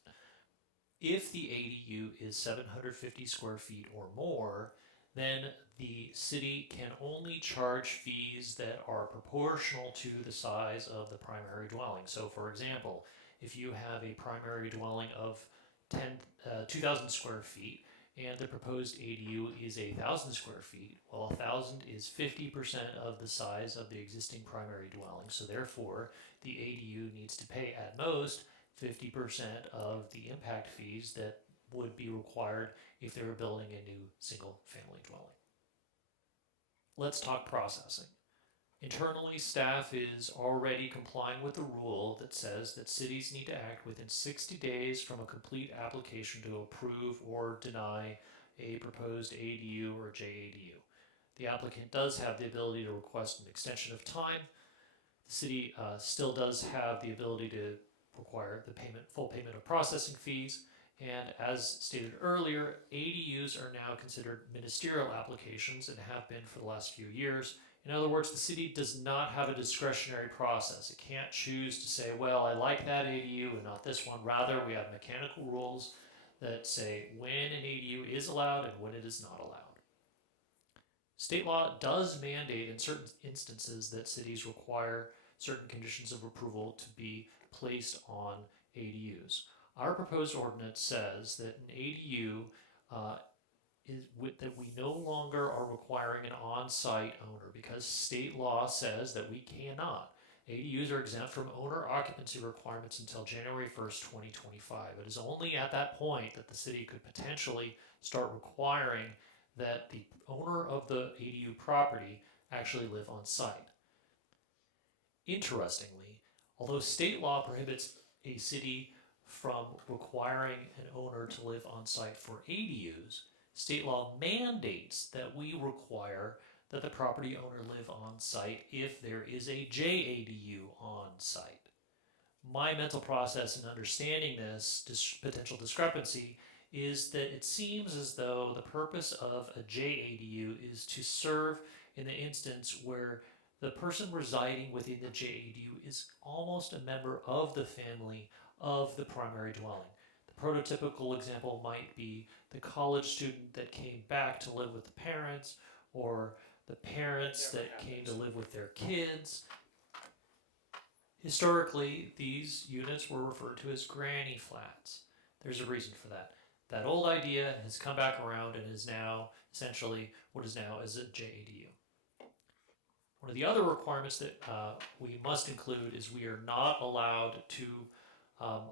If the ADU is 750 square feet or more, then the city can only charge fees that are proportional to the size of the primary dwelling. So for example, if you have a primary dwelling of 2,000 square feet and the proposed ADU is 1,000 square feet, well, 1,000 is 50% of the size of the existing primary dwelling. So therefore, the ADU needs to pay at most 50% of the impact fees that would be required if they were building a new single family dwelling. Let's talk processing. Internally, staff is already complying with the rule that says that cities need to act within 60 days from a complete application to approve or deny a proposed ADU or JADU. The applicant does have the ability to request an extension of time. The city still does have the ability to require the full payment of processing fees. And as stated earlier, ADUs are now considered ministerial applications and have been for the last few years. In other words, the city does not have a discretionary process. It can't choose to say, well, I like that ADU and not this one. Rather, we have mechanical rules that say when an ADU is allowed and when it is not allowed. State law does mandate in certain instances that cities require certain conditions of approval to be placed on ADUs. Our proposed ordinance says that an ADU that we no longer are requiring an on-site owner because state law says that we cannot. ADUs are exempt from owner occupancy requirements until January 1st, 2025. It is only at that point that the city could potentially start requiring that the owner of the ADU property actually live on site. Interestingly, although state law prohibits a city from requiring an owner to live on site for ADUs, state law mandates that we require that the property owner live on site if there is a JADU on site. My mental process in understanding this potential discrepancy is that it seems as though the purpose of a JADU is to serve in the instance where the person residing within the JADU is almost a member of the family of the primary dwelling. The prototypical example might be the college student that came back to live with the parents, or the parents that came to live with their kids. Historically, these units were referred to as granny flats. There's a reason for that. That old idea has come back around and is now essentially what is now as a JADU. One of the other requirements that we must include is we are not allowed to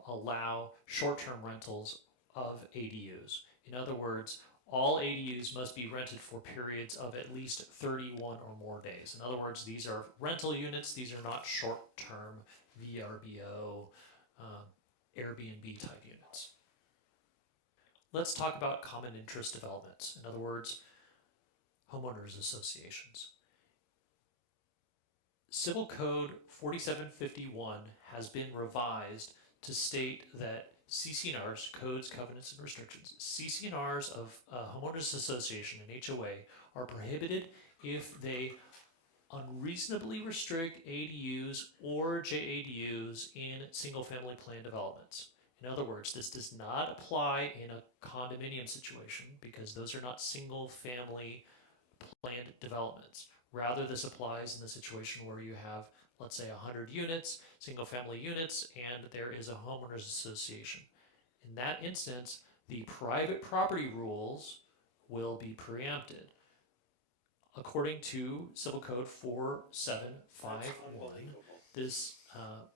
allow short-term rentals of ADUs. In other words, all ADUs must be rented for periods of at least 31 or more days. In other words, these are rental units. These are not short-term VRBO, Airbnb type units. Let's talk about common interest developments. In other words, homeowners associations. Civil Code 4751 has been revised to state that CC&Rs, codes, covenants, and restrictions, CC&Rs of homeowners association and HOA are prohibited if they unreasonably restrict ADUs or JADUs in single-family plan developments. In other words, this does not apply in a condominium situation because those are not single-family planned developments. Rather, this applies in the situation where you have, let's say, 100 units, single-family units, and there is a homeowners association. In that instance, the private property rules will be preempted. According to Civil Code 4751, this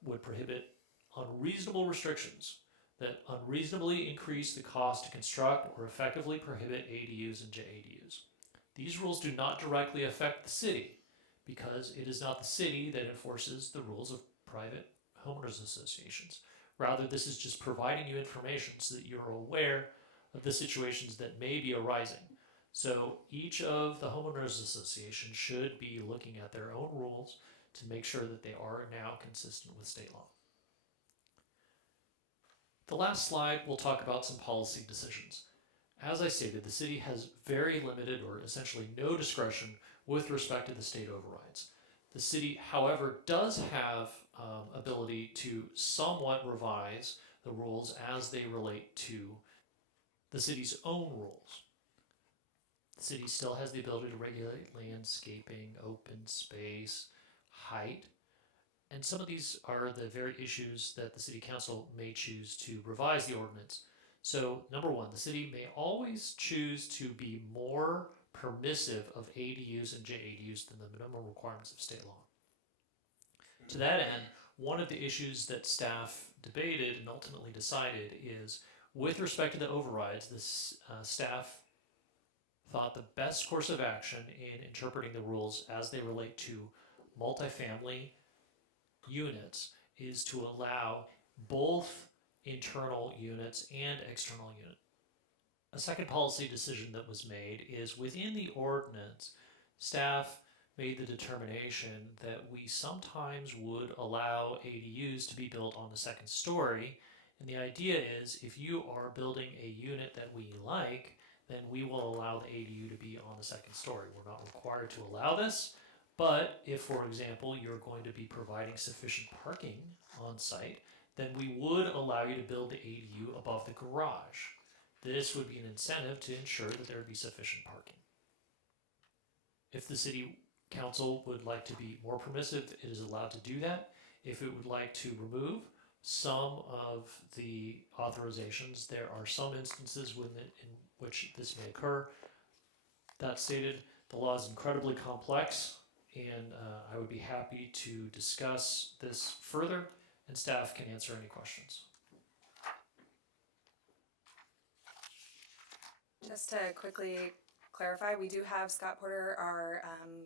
would prohibit unreasonable restrictions that unreasonably increase the cost to construct or effectively prohibit ADUs and JADUs. These rules do not directly affect the city because it is not the city that enforces the rules of private homeowners associations. Rather, this is just providing you information so that you're aware of the situations that may be arising. So each of the homeowners associations should be looking at their own rules to make sure that they are now consistent with state law. The last slide will talk about some policy decisions. As I stated, the city has very limited or essentially no discretion with respect to the state overrides. The city, however, does have ability to somewhat revise the rules as they relate to the city's own rules. The city still has the ability to regulate landscaping, open space, height, and some of these are the very issues that the city council may choose to revise the ordinance. So, number one, the city may always choose to be more permissive of ADUs and JADUs than the minimum requirements of state law. To that end, one of the issues that staff debated and ultimately decided is, with respect to the overrides, the staff thought the best course of action in interpreting the rules as they relate to multifamily units is to allow both internal units and external units. A second policy decision that was made is within the ordinance, staff made the determination that we sometimes would allow ADUs to be built on the second story. And the idea is if you are building a unit that we like, then we will allow the ADU to be on the second story. We're not required to allow this, but if, for example, you're going to be providing sufficient parking on site, then we would allow you to build the ADU above the garage. This would be an incentive to ensure that there would be sufficient parking. If the city council would like to be more permissive, it is allowed to do that. If it would like to remove some of the authorizations, there are some instances in which this may occur. That stated, the law is incredibly complex, and I would be happy to discuss this further, and staff can answer any questions. Just to quickly clarify, we do have Scott Porter, our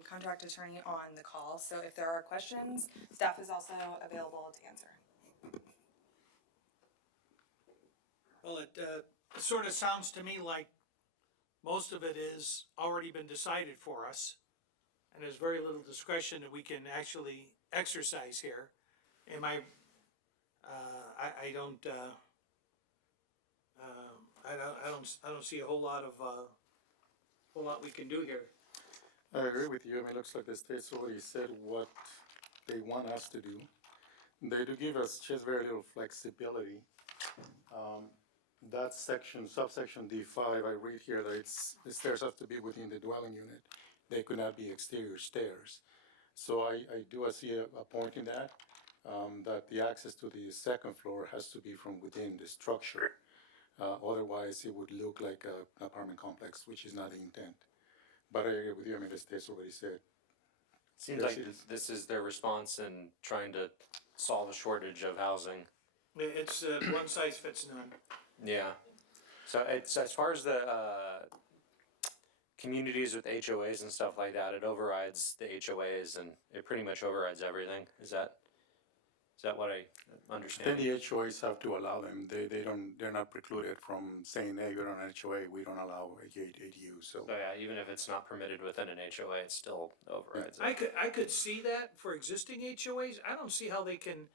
contract attorney, on the call. So if there are questions, staff is also available to answer. Well, it sort of sounds to me like most of it is already been decided for us, and there's very little discretion that we can actually exercise here. Am I? I don't see a whole lot we can do here. I agree with you. I mean, it looks like the state's already said what they want us to do. They do give us just very little flexibility. That section, subsection D5, I read here that the stairs have to be within the dwelling unit. They could not be exterior stairs. So I do see a point in that, that the access to the second floor has to be from within the structure. Otherwise, it would look like an apartment complex, which is not the intent. But I agree with you. I mean, the state's already said. Seems like this is their response in trying to solve a shortage of housing. It's one size fits none. Yeah. So it's as far as the communities with HOAs and stuff like that, it overrides the HOAs and it pretty much overrides everything. Is that what I understand? Then the HOAs have to allow them. They're not precluded from saying, hey, you're on an HOA, we don't allow ADU. So yeah, even if it's not permitted within an HOA, it still overrides it. I could see that for existing HOAs. I don't see how they can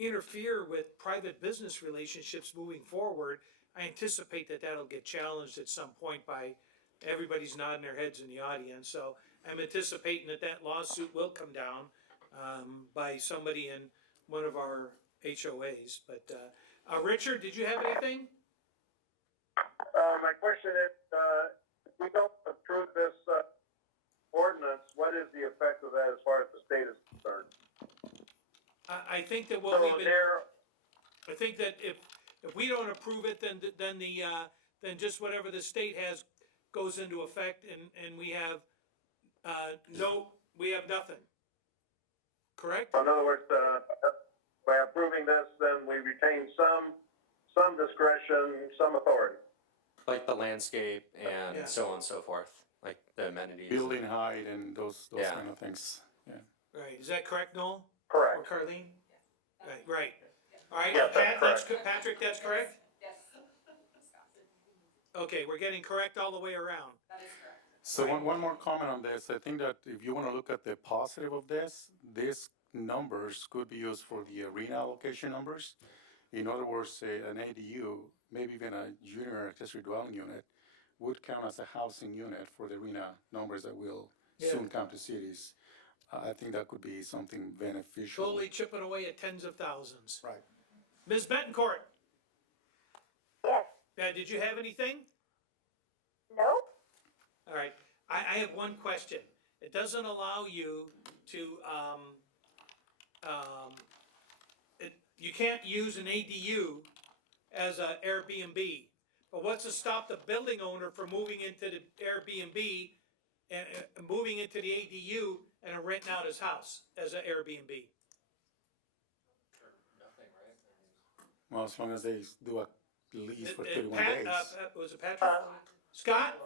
interfere with private business relationships moving forward. I anticipate that that'll get challenged at some point by everybody's nodding their heads in the audience. So I'm anticipating that lawsuit will come down by somebody in one of our HOAs. But Richard, did you have anything? My question is, if we don't approve this ordinance, what is the effect of that as far as the state is concerned? I think that I think that if we don't approve it, then just whatever the state has goes into effect, and we have nothing. Correct? In other words, by approving this, then we retain some discretion, some authority. Like the landscape and so on and so forth, like the amenities. building height and those Yeah. kind of things. Yeah. Right. Is that correct, Noel? Correct. Or Carlene? Right. All right. Yes, that's Pat, correct. Patrick, that's correct? Yes. Okay, we're getting correct all the way around. That is correct. So one more comment on this. I think that if you want to look at the positive of this numbers could be used for the arena allocation numbers. In other words, say an ADU, maybe even a junior accessory dwelling unit, would count as a housing unit for the arena numbers that will soon come to cities. I think that could be something beneficial. Slowly chipping away at tens of thousands. Right. Ms. Betancourt, Yes. did you have anything? No? All right, I have one question. It doesn't allow you to, you can't use an ADU as a Airbnb. But what's to stop the building owner from moving into the Airbnb and moving into the ADU and renting out his house as an Airbnb? Well, as long as they do a lease for 31 Pat, days. was it Patrick? Scott?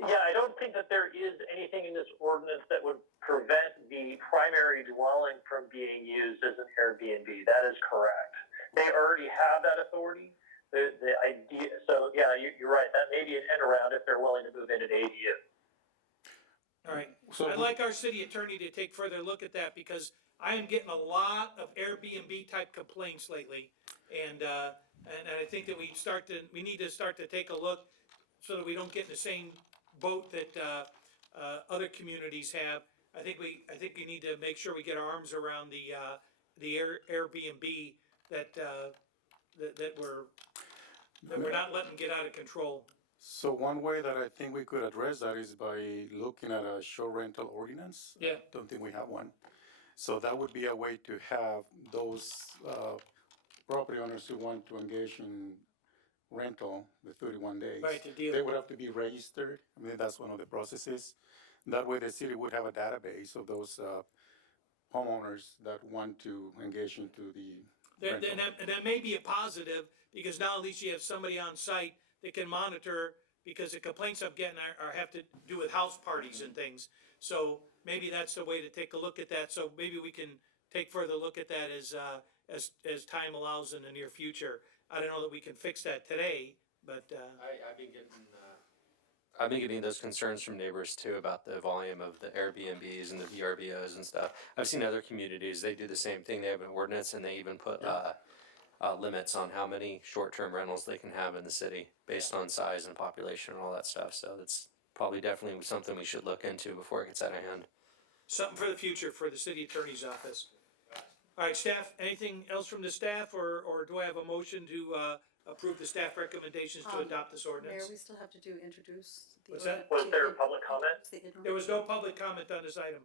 Yeah, I don't think that there is anything in this ordinance that would prevent the primary dwelling from being used as an Airbnb. That is correct. They already have that authority. The idea, so yeah, you're right. That may be an end around if they're willing to move into an ADU. All right, So I'd like our city attorney to take further look at that because I am getting a lot of Airbnb type complaints lately. And I think that we need to start to take a look so that we don't get in the same boat that, other communities have. I think we need to make sure we get our arms around the Airbnb that we're not letting get out of control. So one way that I think we could address that is by looking at a short rental ordinance. Yeah. I don't think we have one. So that would be a way to have those property owners who want to engage in rental the 31 days. Right, to deal They with would have to be registered. I mean, that's one of the processes. That way the city would have a database of those homeowners that want to engage into the rental. And that may be a positive, because now at least you have somebody on site that can monitor, because the complaints I'm getting have to do with house parties and things. So maybe that's the way to take a look at that, so maybe we can take further look at that as time allows in the near future. I don't know that we can fix that today, but, I've been getting those concerns from neighbors too about the volume of the Airbnbs and the VRBOs and stuff. I've seen other communities, they do the same thing. They have an ordinance and they even put limits on how many short-term rentals they can have in the city based on size and population and all that stuff. So that's probably definitely something we should look into before it gets out of hand. something for the future for the city attorney's office. All right, staff, anything else from the staff, or do I have a motion to approve the staff recommendations to adopt this Mayor, ordinance? we still have to introduce the. What's that? Was there a public comment? There was no public comment on this item.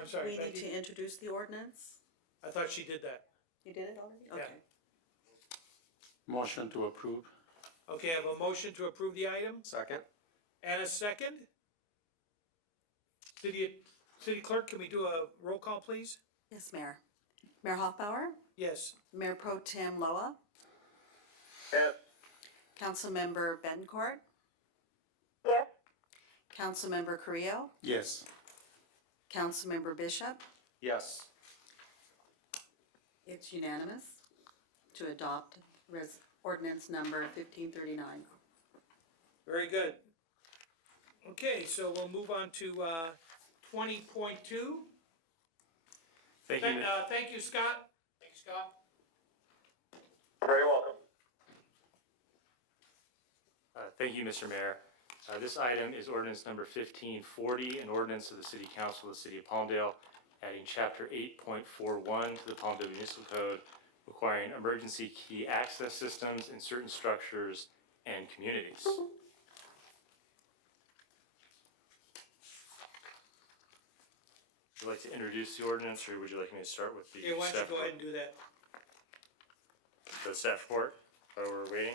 I'm sorry, We need Becky, to introduce the ordinance. I thought she did that. You did it already? Yeah. Okay. Motion to approve. Okay, I have a motion to approve the item, Second? and a second. City Clerk, can we do a roll call, please? Yes, Mayor. Mayor Hoffbauer, Yes. Mayor Pro Tem Loa, Yes. Councilmember Betancourt, Yes. Councilmember Carrillo, Yes. Councilmember Bishop. Yes. It's unanimous to adopt ordinance number 1539. Very good. Okay, so we'll move on to 20.2. Thank you. Thank you, Scott. Thank you, Scott. Very welcome. Thank you, Mr. Mayor. This item is ordinance number 1540, an ordinance of the City Council of the City of Palmdale, adding chapter 8.41 to the Palmdale Municipal Code, requiring emergency key access systems in certain structures and communities. Would you like to introduce the ordinance, or would you like me to start with the Yeah, why don't staff you go ahead report? and do that? The staff report, while we're waiting.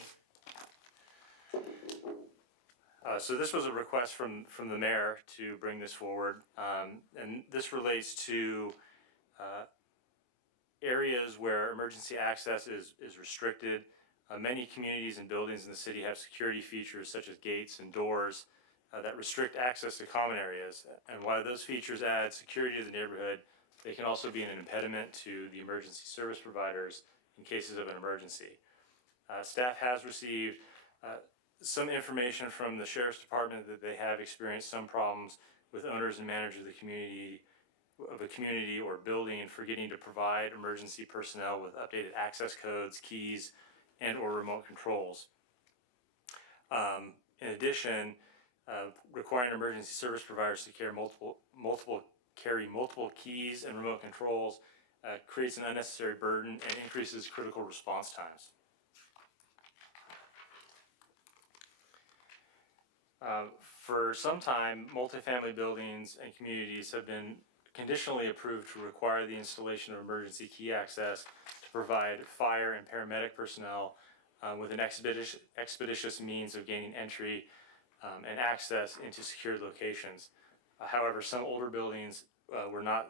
So this was a request from the mayor to bring this forward, and this relates to areas where emergency access is restricted. Many communities and buildings in the city have security features such as gates and doors that restrict access to common areas. And while those features add security to the neighborhood, they can also be an impediment to the emergency service providers in cases of an emergency. Staff has received some information from the Sheriff's Department that they have experienced some problems with owners and managers of a community or building forgetting to provide emergency personnel with updated access codes, keys, and or remote controls. In addition, requiring emergency service providers to carry multiple keys and remote controls creates an unnecessary burden and increases critical response times. For some time, multifamily buildings and communities have been conditionally approved to require the installation of emergency key access to provide fire and paramedic personnel with an expeditious means of gaining entry and access into secured locations. However, some older buildings were not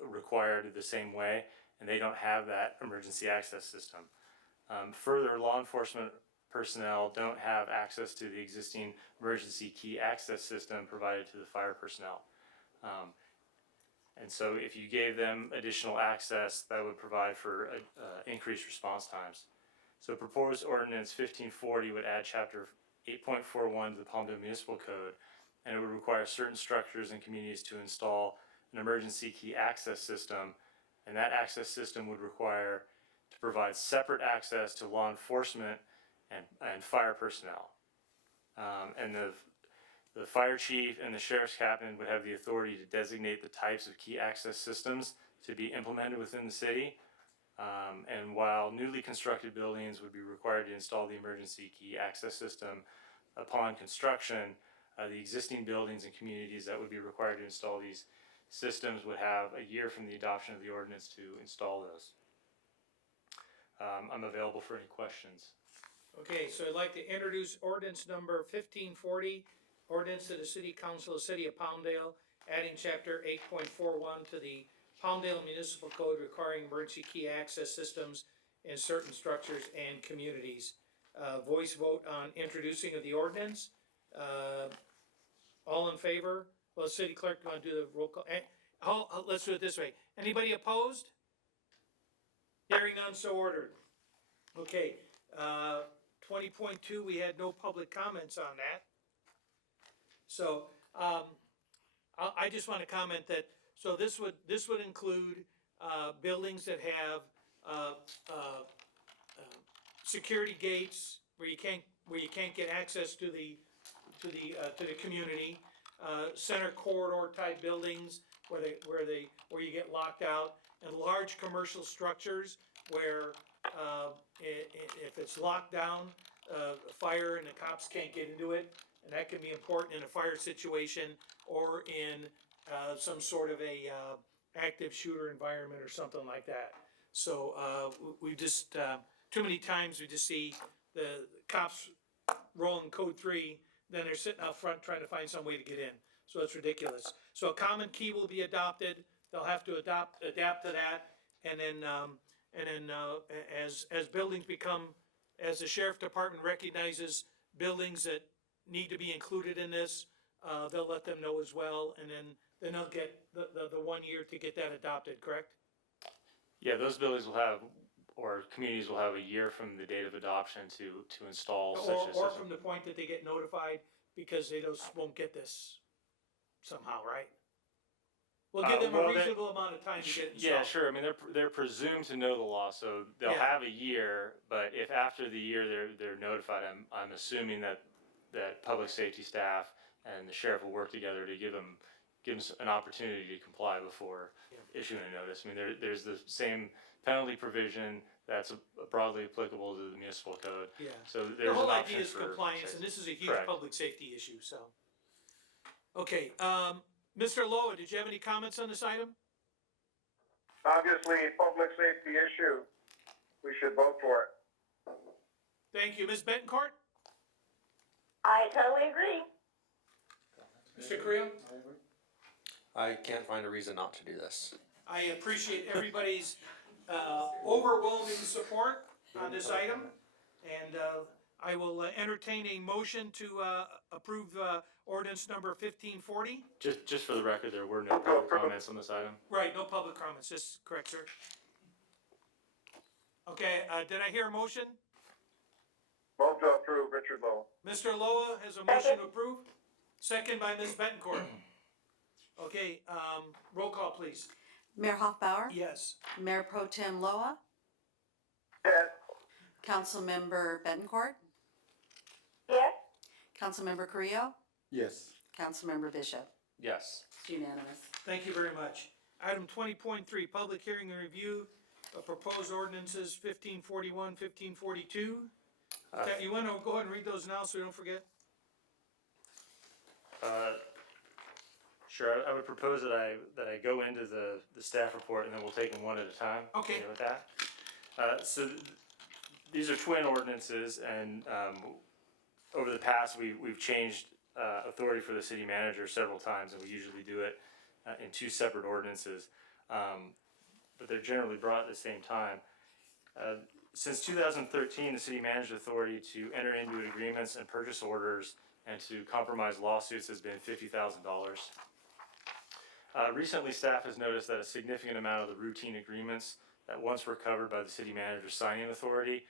required the same way, and they don't have that emergency access system. Further, law enforcement personnel don't have access to the existing emergency key access system provided to the fire personnel. And so if you gave them additional access, that would provide for increased response times. So proposed ordinance 1540 would add chapter 8.41 to the Palmdale Municipal Code, and it would require certain structures and communities to install an emergency key access system, and that access system would require to provide separate access to law enforcement and fire personnel. And the fire chief and the sheriff's captain would have the authority to designate the types of key access systems to be implemented within the city. And while newly constructed buildings would be required to install the emergency key access system upon construction, the existing buildings and communities that would be required to install these systems would have a year from the adoption of the ordinance to install those. I'm available for any questions. Okay, so I'd like to introduce ordinance number 1540, ordinance to the City Council of the City of Palmdale, adding chapter 8.41 to the Palmdale Municipal Code requiring emergency key access systems in certain structures and communities. Voice vote on introducing of the ordinance. All in favor? Well, City Clerk, you want to do the roll call? Let's do it this way. Anybody opposed? Hearing none, so ordered. Okay, 20.2, we had no public comments on that. So, I just want to comment that, so this would include, buildings that have, security gates where you can't get access to the community, center corridor type buildings where you get locked out, and large commercial structures where, if it's locked down, fire and the cops can't get into it, and that can be important in a fire situation or in some sort of a active shooter environment or something like that. So we just too many times we just see the cops rolling code 3, then they're sitting out front trying to find some way to get in. So it's ridiculous. So a common key will be adopted. They'll have to adapt to that, and then as buildings become, as the sheriff department recognizes buildings that need to be included in this, they'll let them know as well, and then they'll get the 1 year to get that adopted, correct? Yeah, those buildings will have, or communities will have a year from the date of adoption to install such a system. Or from the point that they get notified, because they just won't get this somehow, right? We'll give them a reasonable amount of time to get it installed. Yeah, sure. I mean, they're presumed to know the law, so they'll have a year. But if after the year they're notified, I'm assuming that public safety staff and the sheriff will work together to give them an opportunity to comply before issuing a notice. I mean, there's the same penalty provision that's broadly applicable to the municipal code. Yeah. So there's the whole an option idea is for compliance, and this is a huge Correct. public safety issue. So, okay, Mr. Loa, did you have any comments on this item? Obviously, public safety issue, we should vote for it. Thank you. Ms. Betancourt? I totally agree. Mr. Creel? I can't find a reason not to do this. I appreciate everybody's overwhelming support on this item, and I will entertain a motion to approve ordinance number 1540. Just for the record, there were no public comments on this item. Right, no public comments. That's correct, sir. Okay, did I hear a motion? Vote to approve, Richard Lowe. Mr. Loa has a motion to approve, second by Ms. Betancourt. Okay, roll call, please. Mayor Hoffbauer, Yes. Mayor Pro Tem Loa, Yes. Councilmember Betancourt, Yes? Councilmember Carrillo, Yes. Councilmember Bishop. Yes. It's unanimous. Thank you very much. Item 20.3, public hearing and review of proposed ordinances 1541, 1542. You wanna go ahead and read those now so we don't forget? Sure, I would propose that I go into the staff report and then we'll take them one at a time. Okay. With that. These are twin ordinances and, over the past, we've changed, authority for the city manager several times and we usually do it, in two separate ordinances. But they're generally brought at the same time. Since 2013, the city manager's authority to enter into agreements and purchase orders and to compromise lawsuits has been $50,000. Recently, staff has noticed that a significant amount of the routine agreements that once were covered by the city manager's signing authority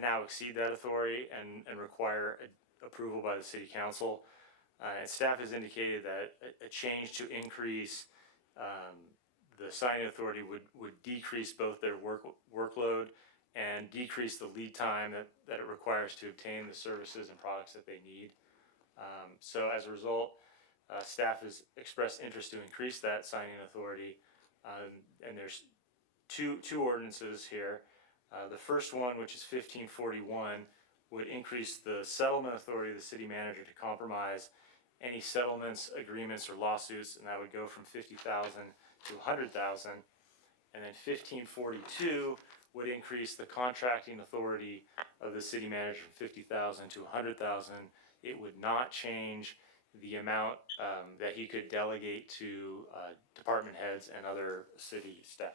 now exceed that authority and require approval by the city council. And staff has indicated that a change to increase the signing authority would decrease both their workload and decrease the lead time that it requires to obtain the services and products that they need. So as a result, staff has expressed interest to increase that signing authority, and there's two ordinances here. The first one, which is 1541, would increase the settlement authority of the city manager to compromise any settlements, agreements, or lawsuits, and that would go from 50,000 to 100,000. And then 1542 would increase the contracting authority of the city manager from 50,000 to 100,000. It would not change the amount that he could delegate to department heads and other city staff.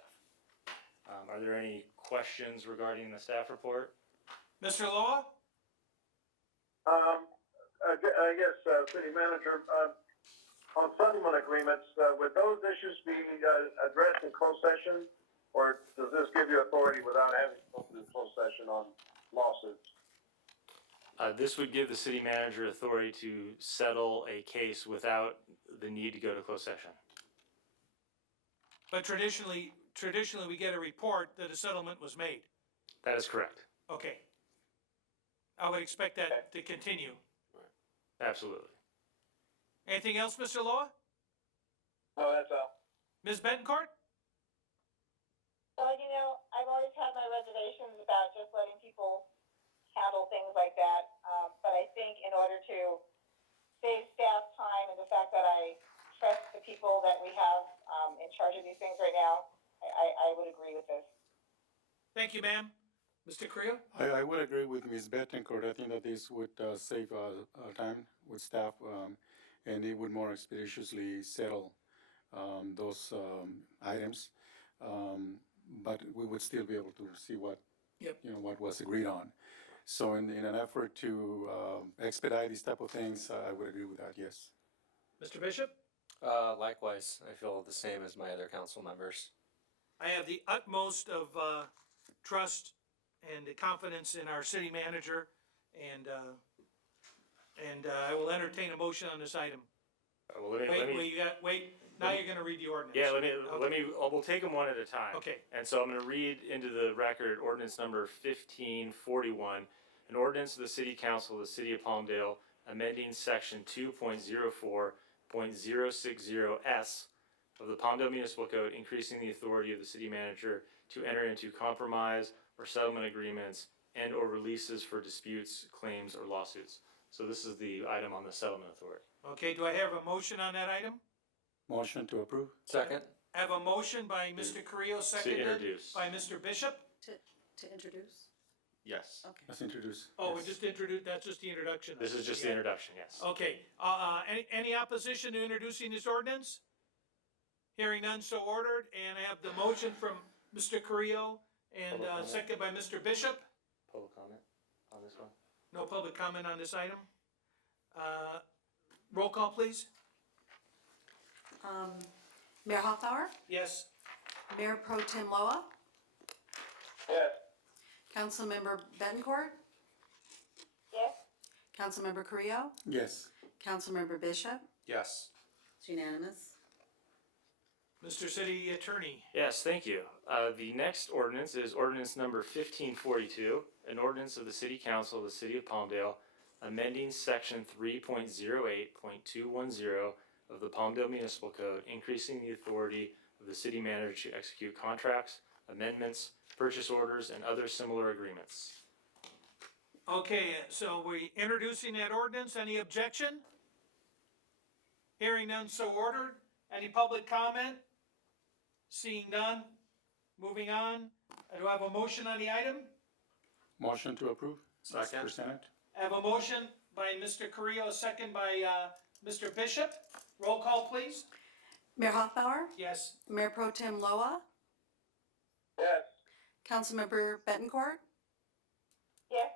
Are there any questions regarding the staff report? Mr. Loa? I guess, city manager, on settlement agreements, would those issues be addressed in closed session? Or does this give you authority without having to go through closed session on lawsuits? This would give the city manager authority to settle a case without the need to go to closed session. But traditionally, we get a report that a settlement was made. That is correct. Okay. I would expect that to continue. Absolutely. Anything else, Mr. Loa? No, that's all. Ms. Betancourt? Well, I've always had my reservations about just letting people handle things like that. But I think in order to save staff time and the fact that I trust the people that we have in charge of these things right now, I would agree with this. Thank you, ma'am. Mr. Creel? I would agree with Ms. Betancourt. I think that this would save time with staff, and it would more expeditiously settle those items. But we would still be able to see what, what was agreed on. So in an effort to expedite these type of things, I would agree with that, yes. Mr. Bishop? Likewise, I feel the same as my other council members. I have the utmost of trust and confidence in our city manager, and I will entertain a motion on this item. Well, Now you're gonna read the ordinance. Yeah, we'll take them one at a time. Okay. And so I'm gonna read into the record ordinance number 1541, an ordinance of the City Council of the City of Palmdale amending section 2.04.060S of the Palmdale Municipal Code, increasing the authority of the city manager to enter into compromise or settlement agreements and or releases for disputes, claims, or lawsuits. So this is the item on the settlement authority. Okay, do I have a motion on that item? Motion to approve? Second? I have a motion by Mr. Carrillo, seconded introduce. by Mr. Bishop. To introduce? Yes. Okay. Let's introduce. Oh, we Yes. just introduced, that's just the introduction. This is just the introduction, yes. Okay, any opposition to introducing this ordinance? Hearing none, so ordered, and I have the motion from Mr. Carrillo and Public comment. second by Mr. Bishop. Public comment on this one? No public comment on this item. Roll call, please. Mayor Hoffbauer, Yes. Mayor Pro Tem Loa, Yes. Councilmember Betancourt, Yes? Councilmember Carrillo, Yes. Councilmember Bishop. Yes. It's unanimous. Mr. City Attorney. Yes, thank you. The next ordinance is ordinance number 1542, an ordinance of the City Council of the City of Palmdale, amending section 3.08.210 of the Palmdale Municipal Code, increasing the authority of the city manager to execute contracts, amendments, purchase orders, and other similar agreements. Okay, so we introducing that ordinance. Any objection? Hearing none, so ordered. Any public comment? Seeing none. Moving on. Do I have a motion on the item? Motion to approve? as Second. presented. I have a motion by Mr. Carrillo, a second by Mr. Bishop. Roll call, please. Mayor Hoffbauer, Yes. Mayor Pro Tem Loa, Yes. Councilmember Betancourt, Yes,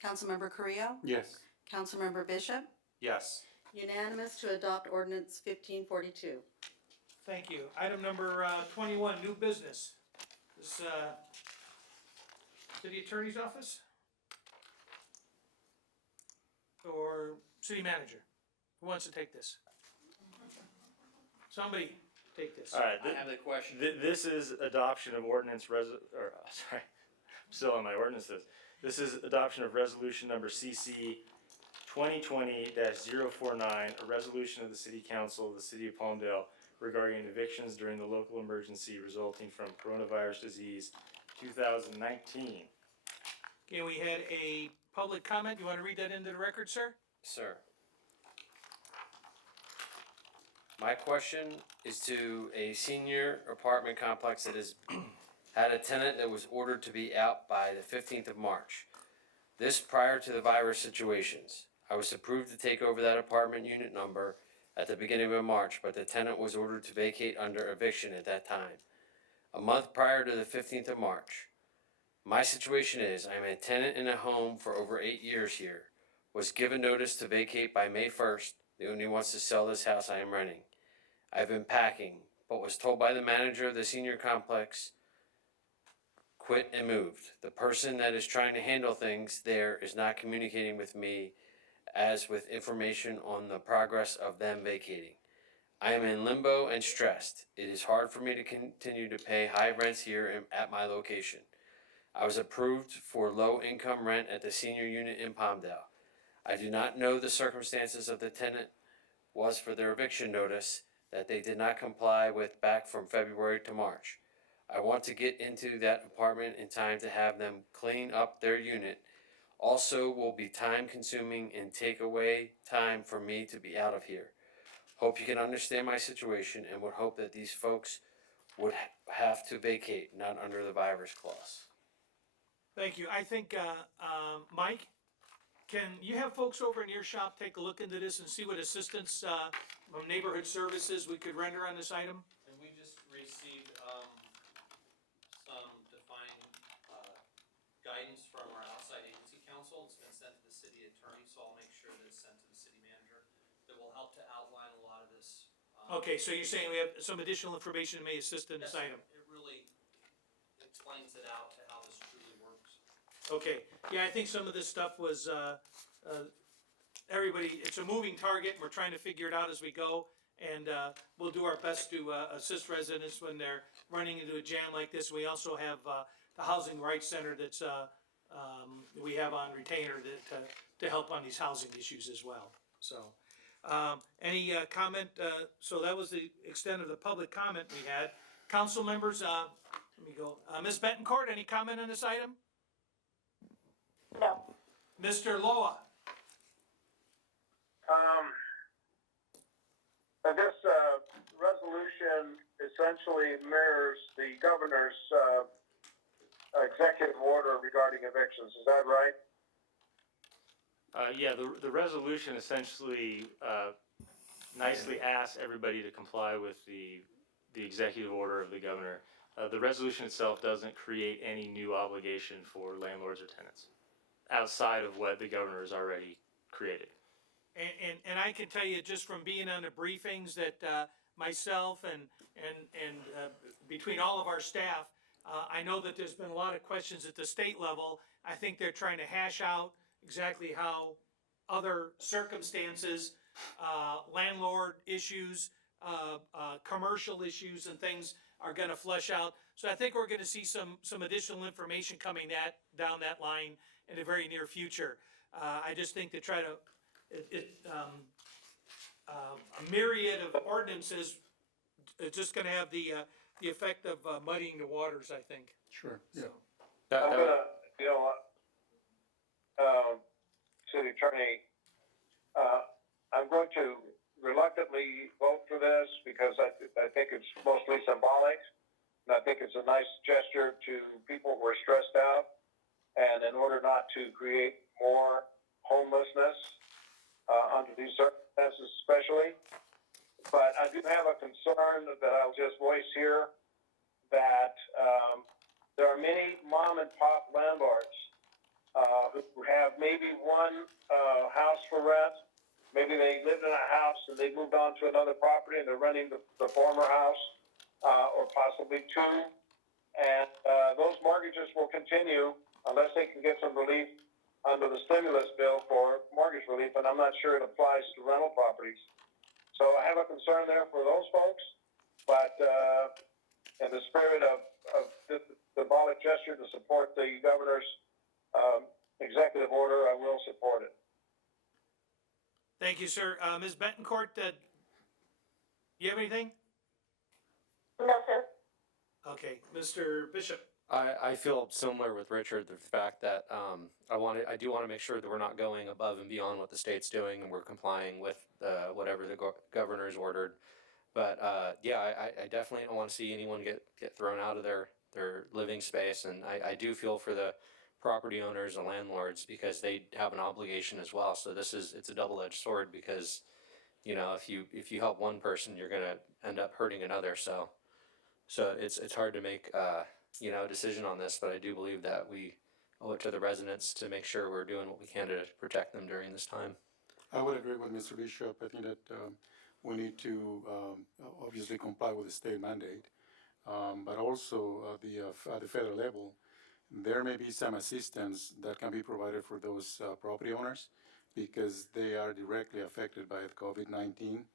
Councilmember Carrillo, Yes. Councilmember Bishop, Yes. unanimous to adopt ordinance 1542. Thank you. Item number 21, new business. This city attorney's office? Or city manager? Who wants to take this? Somebody take this. All right, I have the question. this is adoption of ordinance sorry, I'm still on my ordinances. This is adoption of resolution number CC 2020-049, a resolution of the City Council of the City of Palmdale regarding evictions during the local emergency resulting from coronavirus disease 2019. Okay, we had a public comment. You want to read that into the record, sir? Sir. My question is to a senior apartment complex that has had a tenant that was ordered to be out by the 15th of March. This prior to the virus situations. I was approved to take over that apartment unit number at the beginning of March, but the tenant was ordered to vacate under eviction at that time. A month prior to the 15th of March. My situation is, I am a tenant in a home for over 8 years here. Was given notice to vacate by May 1st. The owner wants to sell this house I am renting. I've been packing, but was told by the manager of the senior complex, quit and moved. The person that is trying to handle things there is not communicating with me as with information on the progress of them vacating. I am in limbo and stressed. It is hard for me to continue to pay high rents here at my location. I was approved for low income rent at the senior unit in Palmdale. I do not know the circumstances of the tenant was for their eviction notice that they did not comply with back from February to March. I want to get into that apartment in time to have them clean up their unit. Also will be time consuming and take away time for me to be out of here. Hope you can understand my situation and would hope that these folks would have to vacate, not under the virus clause. Thank you. I think, Mike, can you have folks over in your shop take a look into this and see what assistance from neighborhood services we could render on this item? And we just received, some defined, guidance from our outside agency counsel. It's been sent to the city attorney, so I'll make sure that it's sent to the city manager. That will help to outline a lot of this. Okay, so you're saying we have some additional information that may assist in this Yes, item? it really explains it out to how this truly works. Okay, yeah, I think some of this stuff was, everybody, it's a moving target, and we're trying to figure it out as we go. And, we'll do our best to, assist residents when they're running into a jam like this. We also have, the Housing Rights Center that's, we have on retainer that, to help on these housing issues as well, so. Any, comment, so that was the extent of the public comment we had. Council members, let me go, Ms. Betancourt, any comment on this item? no. Mr. Loa? This resolution essentially mirrors the governor's executive order regarding evictions. Is that right? Yeah, the resolution essentially nicely asks everybody to comply with the executive order of the governor. The resolution itself doesn't create any new obligation for landlords or tenants outside of what the governor has already created. And I can tell you just from being on the briefings that myself and between all of our staff, I know that there's been a lot of questions at the state level. I think they're trying to hash out exactly how other circumstances, landlord issues, commercial issues and things are gonna flesh out. So I think we're gonna see some additional information coming down that line in the very near future. I just think to try to, a myriad of ordinances, it's just gonna have the effect of muddying the waters, I think. Sure, yeah. That, I'm that gonna, you know, City Attorney, I'm going to reluctantly vote for this because I think it's mostly symbolic. And I think it's a nice gesture to people who are stressed out. And in order not to create more homelessness, under these circumstances especially. But I do have a concern that I'll just voice here that, there are many mom and pop landlords, who have maybe one, house for rent. Maybe they lived in a house and they moved on to another property and they're renting the former house, or possibly two. And, those mortgages will continue unless they can get some relief under the stimulus bill for mortgage relief, and I'm not sure it applies to rental properties. So I have a concern there for those folks, but, in the spirit of the symbolic gesture to support the governor's, executive order, I will support it. Thank you, sir. Ms. Betancourt, you have anything? No, sir. Okay, Mr. Bishop. I feel similar with Richard, the fact that, I do wanna make sure that we're not going above and beyond what the state's doing and we're complying with, whatever the governor's ordered. But, yeah, I definitely don't wanna see anyone get thrown out of their living space, and I do feel for the property owners and landlords because they have an obligation as well, so it's a double-edged sword because, you know, if you help one person, you're gonna end up hurting another, so it's hard to make, you know, a decision on this, but I do believe that we owe it to the residents to make sure we're doing what we can to protect them during this time. I would agree with Mr. Bishop. I think that, we need to, obviously comply with the state mandate. But also, at the federal level, there may be some assistance that can be provided for those, property owners because they are directly affected by COVID-19.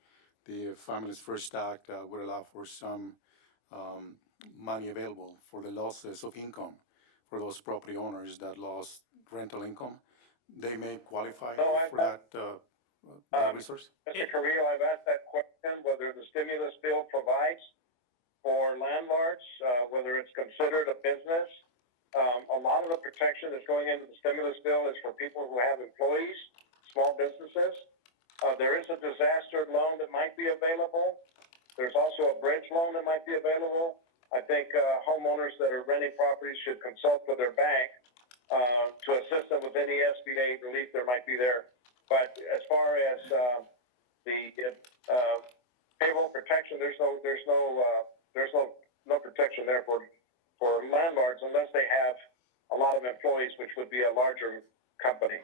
The Families First Act, would allow for some, money available for the losses of income for those property owners that lost rental income. They may qualify for that resource. Mr. Carrillo, I've asked that question, whether the stimulus bill provides for landlords, whether it's considered a business. A lot of the protection that's going into the stimulus bill is for people who have employees, small businesses. There is a disaster loan that might be available. There's also a bridge loan that might be available. I think, homeowners that are renting properties should consult with their bank, to assist them with any SBA relief there might be there. But as far as, the payroll protection, there's no protection there for landlords unless they have a lot of employees, which would be a larger company.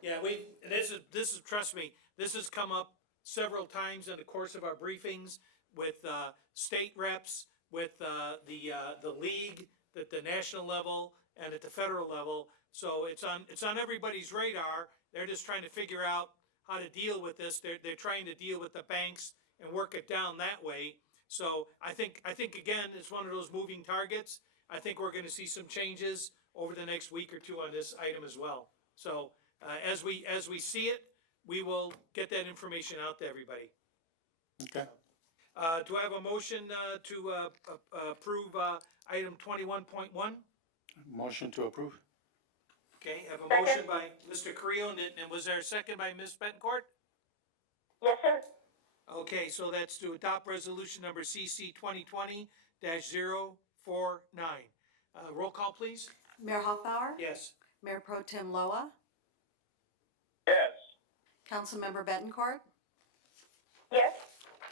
Yeah, this is, trust me, this has come up several times in the course of our briefings with, state reps, with, the league, at the national level and at the federal level. So it's on everybody's radar. They're just trying to figure out how to deal with this. They're trying to deal with the banks and work it down that way. So I think again, it's one of those moving targets. I think we're gonna see some changes over the next week or two on this item as well. So, as we see it, we will get that information out to everybody. Okay. Do I have a motion, to, approve, item 21.1? Motion to approve. Okay, I have a motion by Mr. Carrillo, and was there a second by Ms. Betancourt? Yes, sir. Okay, so that's to adopt resolution number CC 2020-049. Roll call, please. Mayor Hoffbauer? Yes. Mayor Pro Tem Loa? Yes. Councilmember Betancourt? Yes.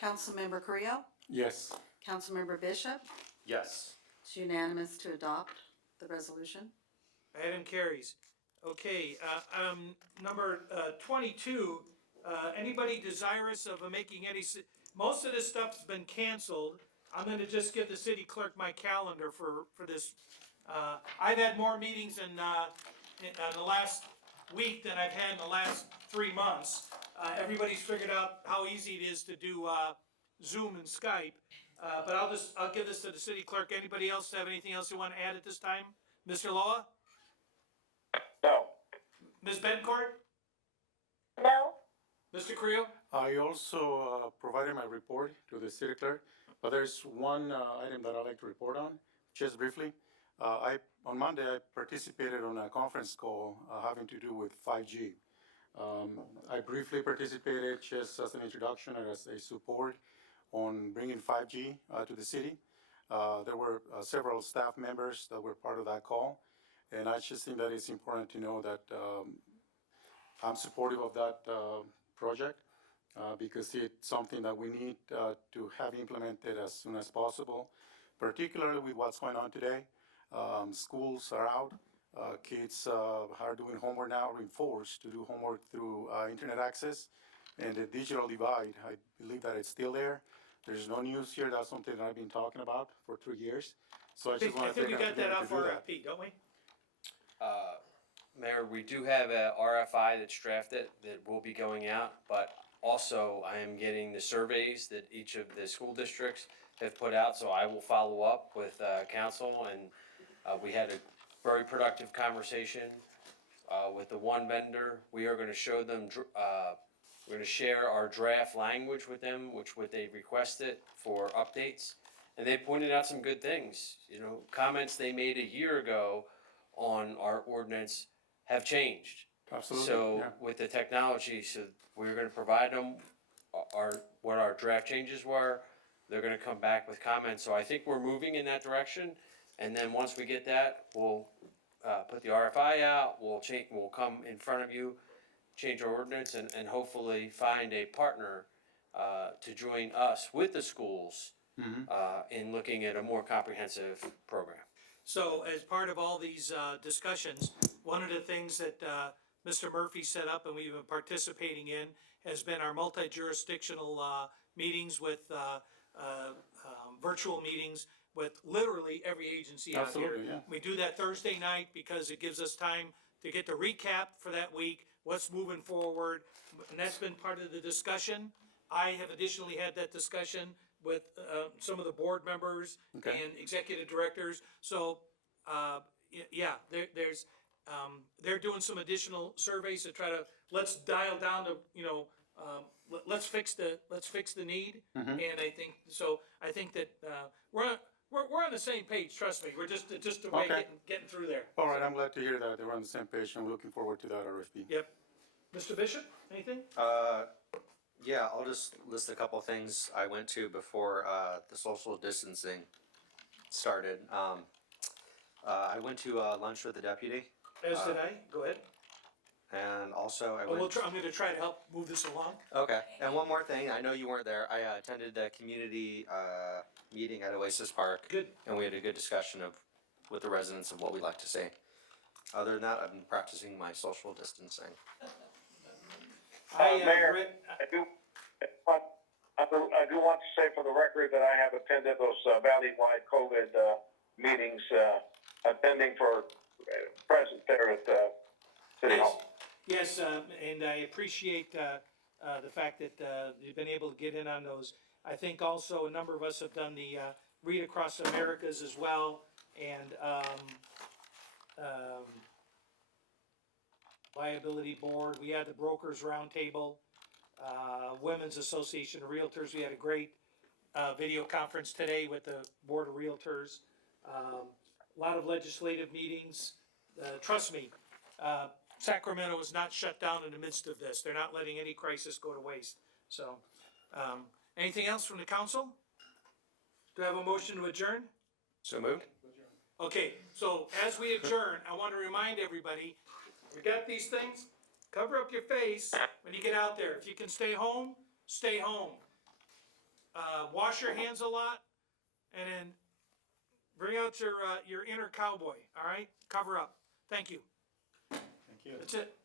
Councilmember Carrillo? Yes. Councilmember Bishop? Yes. It's unanimous to adopt the resolution. Item carries. Okay, number 22, anybody desirous of making any, most of this stuff's been canceled. I'm gonna just give the city clerk my calendar for this. I've had more meetings in the last week than I've had in the last 3 months. Everybody's figured out how easy it is to do Zoom and Skype. But I'll give this to the city clerk. Anybody else have anything else you want to add at this time? Mr. Loa? No. Ms. Bencourt? No? Mr. Creel? I also provided my report to the city clerk, but there's one item that I'd like to report on, just briefly. On Monday, I participated on a conference call having to do with 5G. I briefly participated just as an introduction and as a support on bringing 5G to the city. There were several staff members that were part of that call, and I just think that it's important to know that I'm supportive of that project because it's something that we need to have implemented as soon as possible, particularly with what's going on today. Schools are out. Kids are doing homework now, are enforced to do homework through internet access. And the digital divide, I believe that it's still there. There's no news here. That's something that I've been talking about for 3 years. So I just want to take we an got that opportunity out to for do that. RFP, don't we? Mayor, we do have a RFI that's drafted that will be going out, but also I am getting the surveys that each of the school districts have put out, so I will follow up with council, and we had a very productive conversation with the one vendor. We are gonna show them, we're gonna share our draft language with them, which what they requested for updates, and they pointed out some good things. You know, comments they made a year ago on our ordinance have changed. Absolutely, So yeah. with the technology, so we're gonna provide them what our draft changes were. They're gonna come back with comments, so I think we're moving in that direction. And then once we get that, we'll put the RFI out, we'll come in front of you, change our ordinance, and hopefully find a partner to join us with the schools in looking at a more comprehensive program. So as part of all these discussions, one of the things that Mr. Murphy set up and we've been participating in has been our multi-jurisdictional meetings with virtual meetings with literally every agency out here. Absolutely, yeah. We do that Thursday night because it gives us time to get the recap for that week, what's moving forward, and that's been part of the discussion. I have additionally had that discussion with some of the board members Okay. and executive directors. So, yeah, they're doing some additional surveys to try to, let's dial down to, let's fix the need. And I think that we're on the same page, trust me. We're just a way Okay. getting through there. All right, I'm glad to hear that they're on the same page. I'm looking forward to that RFP. Yep. Mr. Bishop, anything? Yeah, I'll just list a couple things I went to before the social distancing started. I went to lunch with the deputy, As did I. Go ahead. and also I Oh, went. I'm gonna try to help move this along. Okay, and one more thing, I know you weren't there, I attended a community meeting at Oasis Park. Good. And we had a good discussion with the residents of what we'd like to see. Other than that, I've been practicing my social distancing. Mayor, I do want to say for the record that I have attended those valley-wide COVID meetings, attending for present there at City Hall. Yes, and I appreciate the fact that you've been able to get in on those. I think also a number of us have done the Read Across Americas as well, and Liability Board. We had the Brokers Roundtable, Women's Association of Realtors. We had a great video conference today with the Board of Realtors. A lot of legislative meetings. Trust me, Sacramento is not shut down in the midst of this. They're not letting any crisis go to waste. So, anything else from the council? Do I have a motion to adjourn? So moved? Okay, so as we adjourn, I want to remind everybody, we got these things, cover up your face when you get out there. If you can stay home, stay home. Wash your hands a lot, and then bring out your inner cowboy, all right? Cover up. Thank you. Thank you. That's it.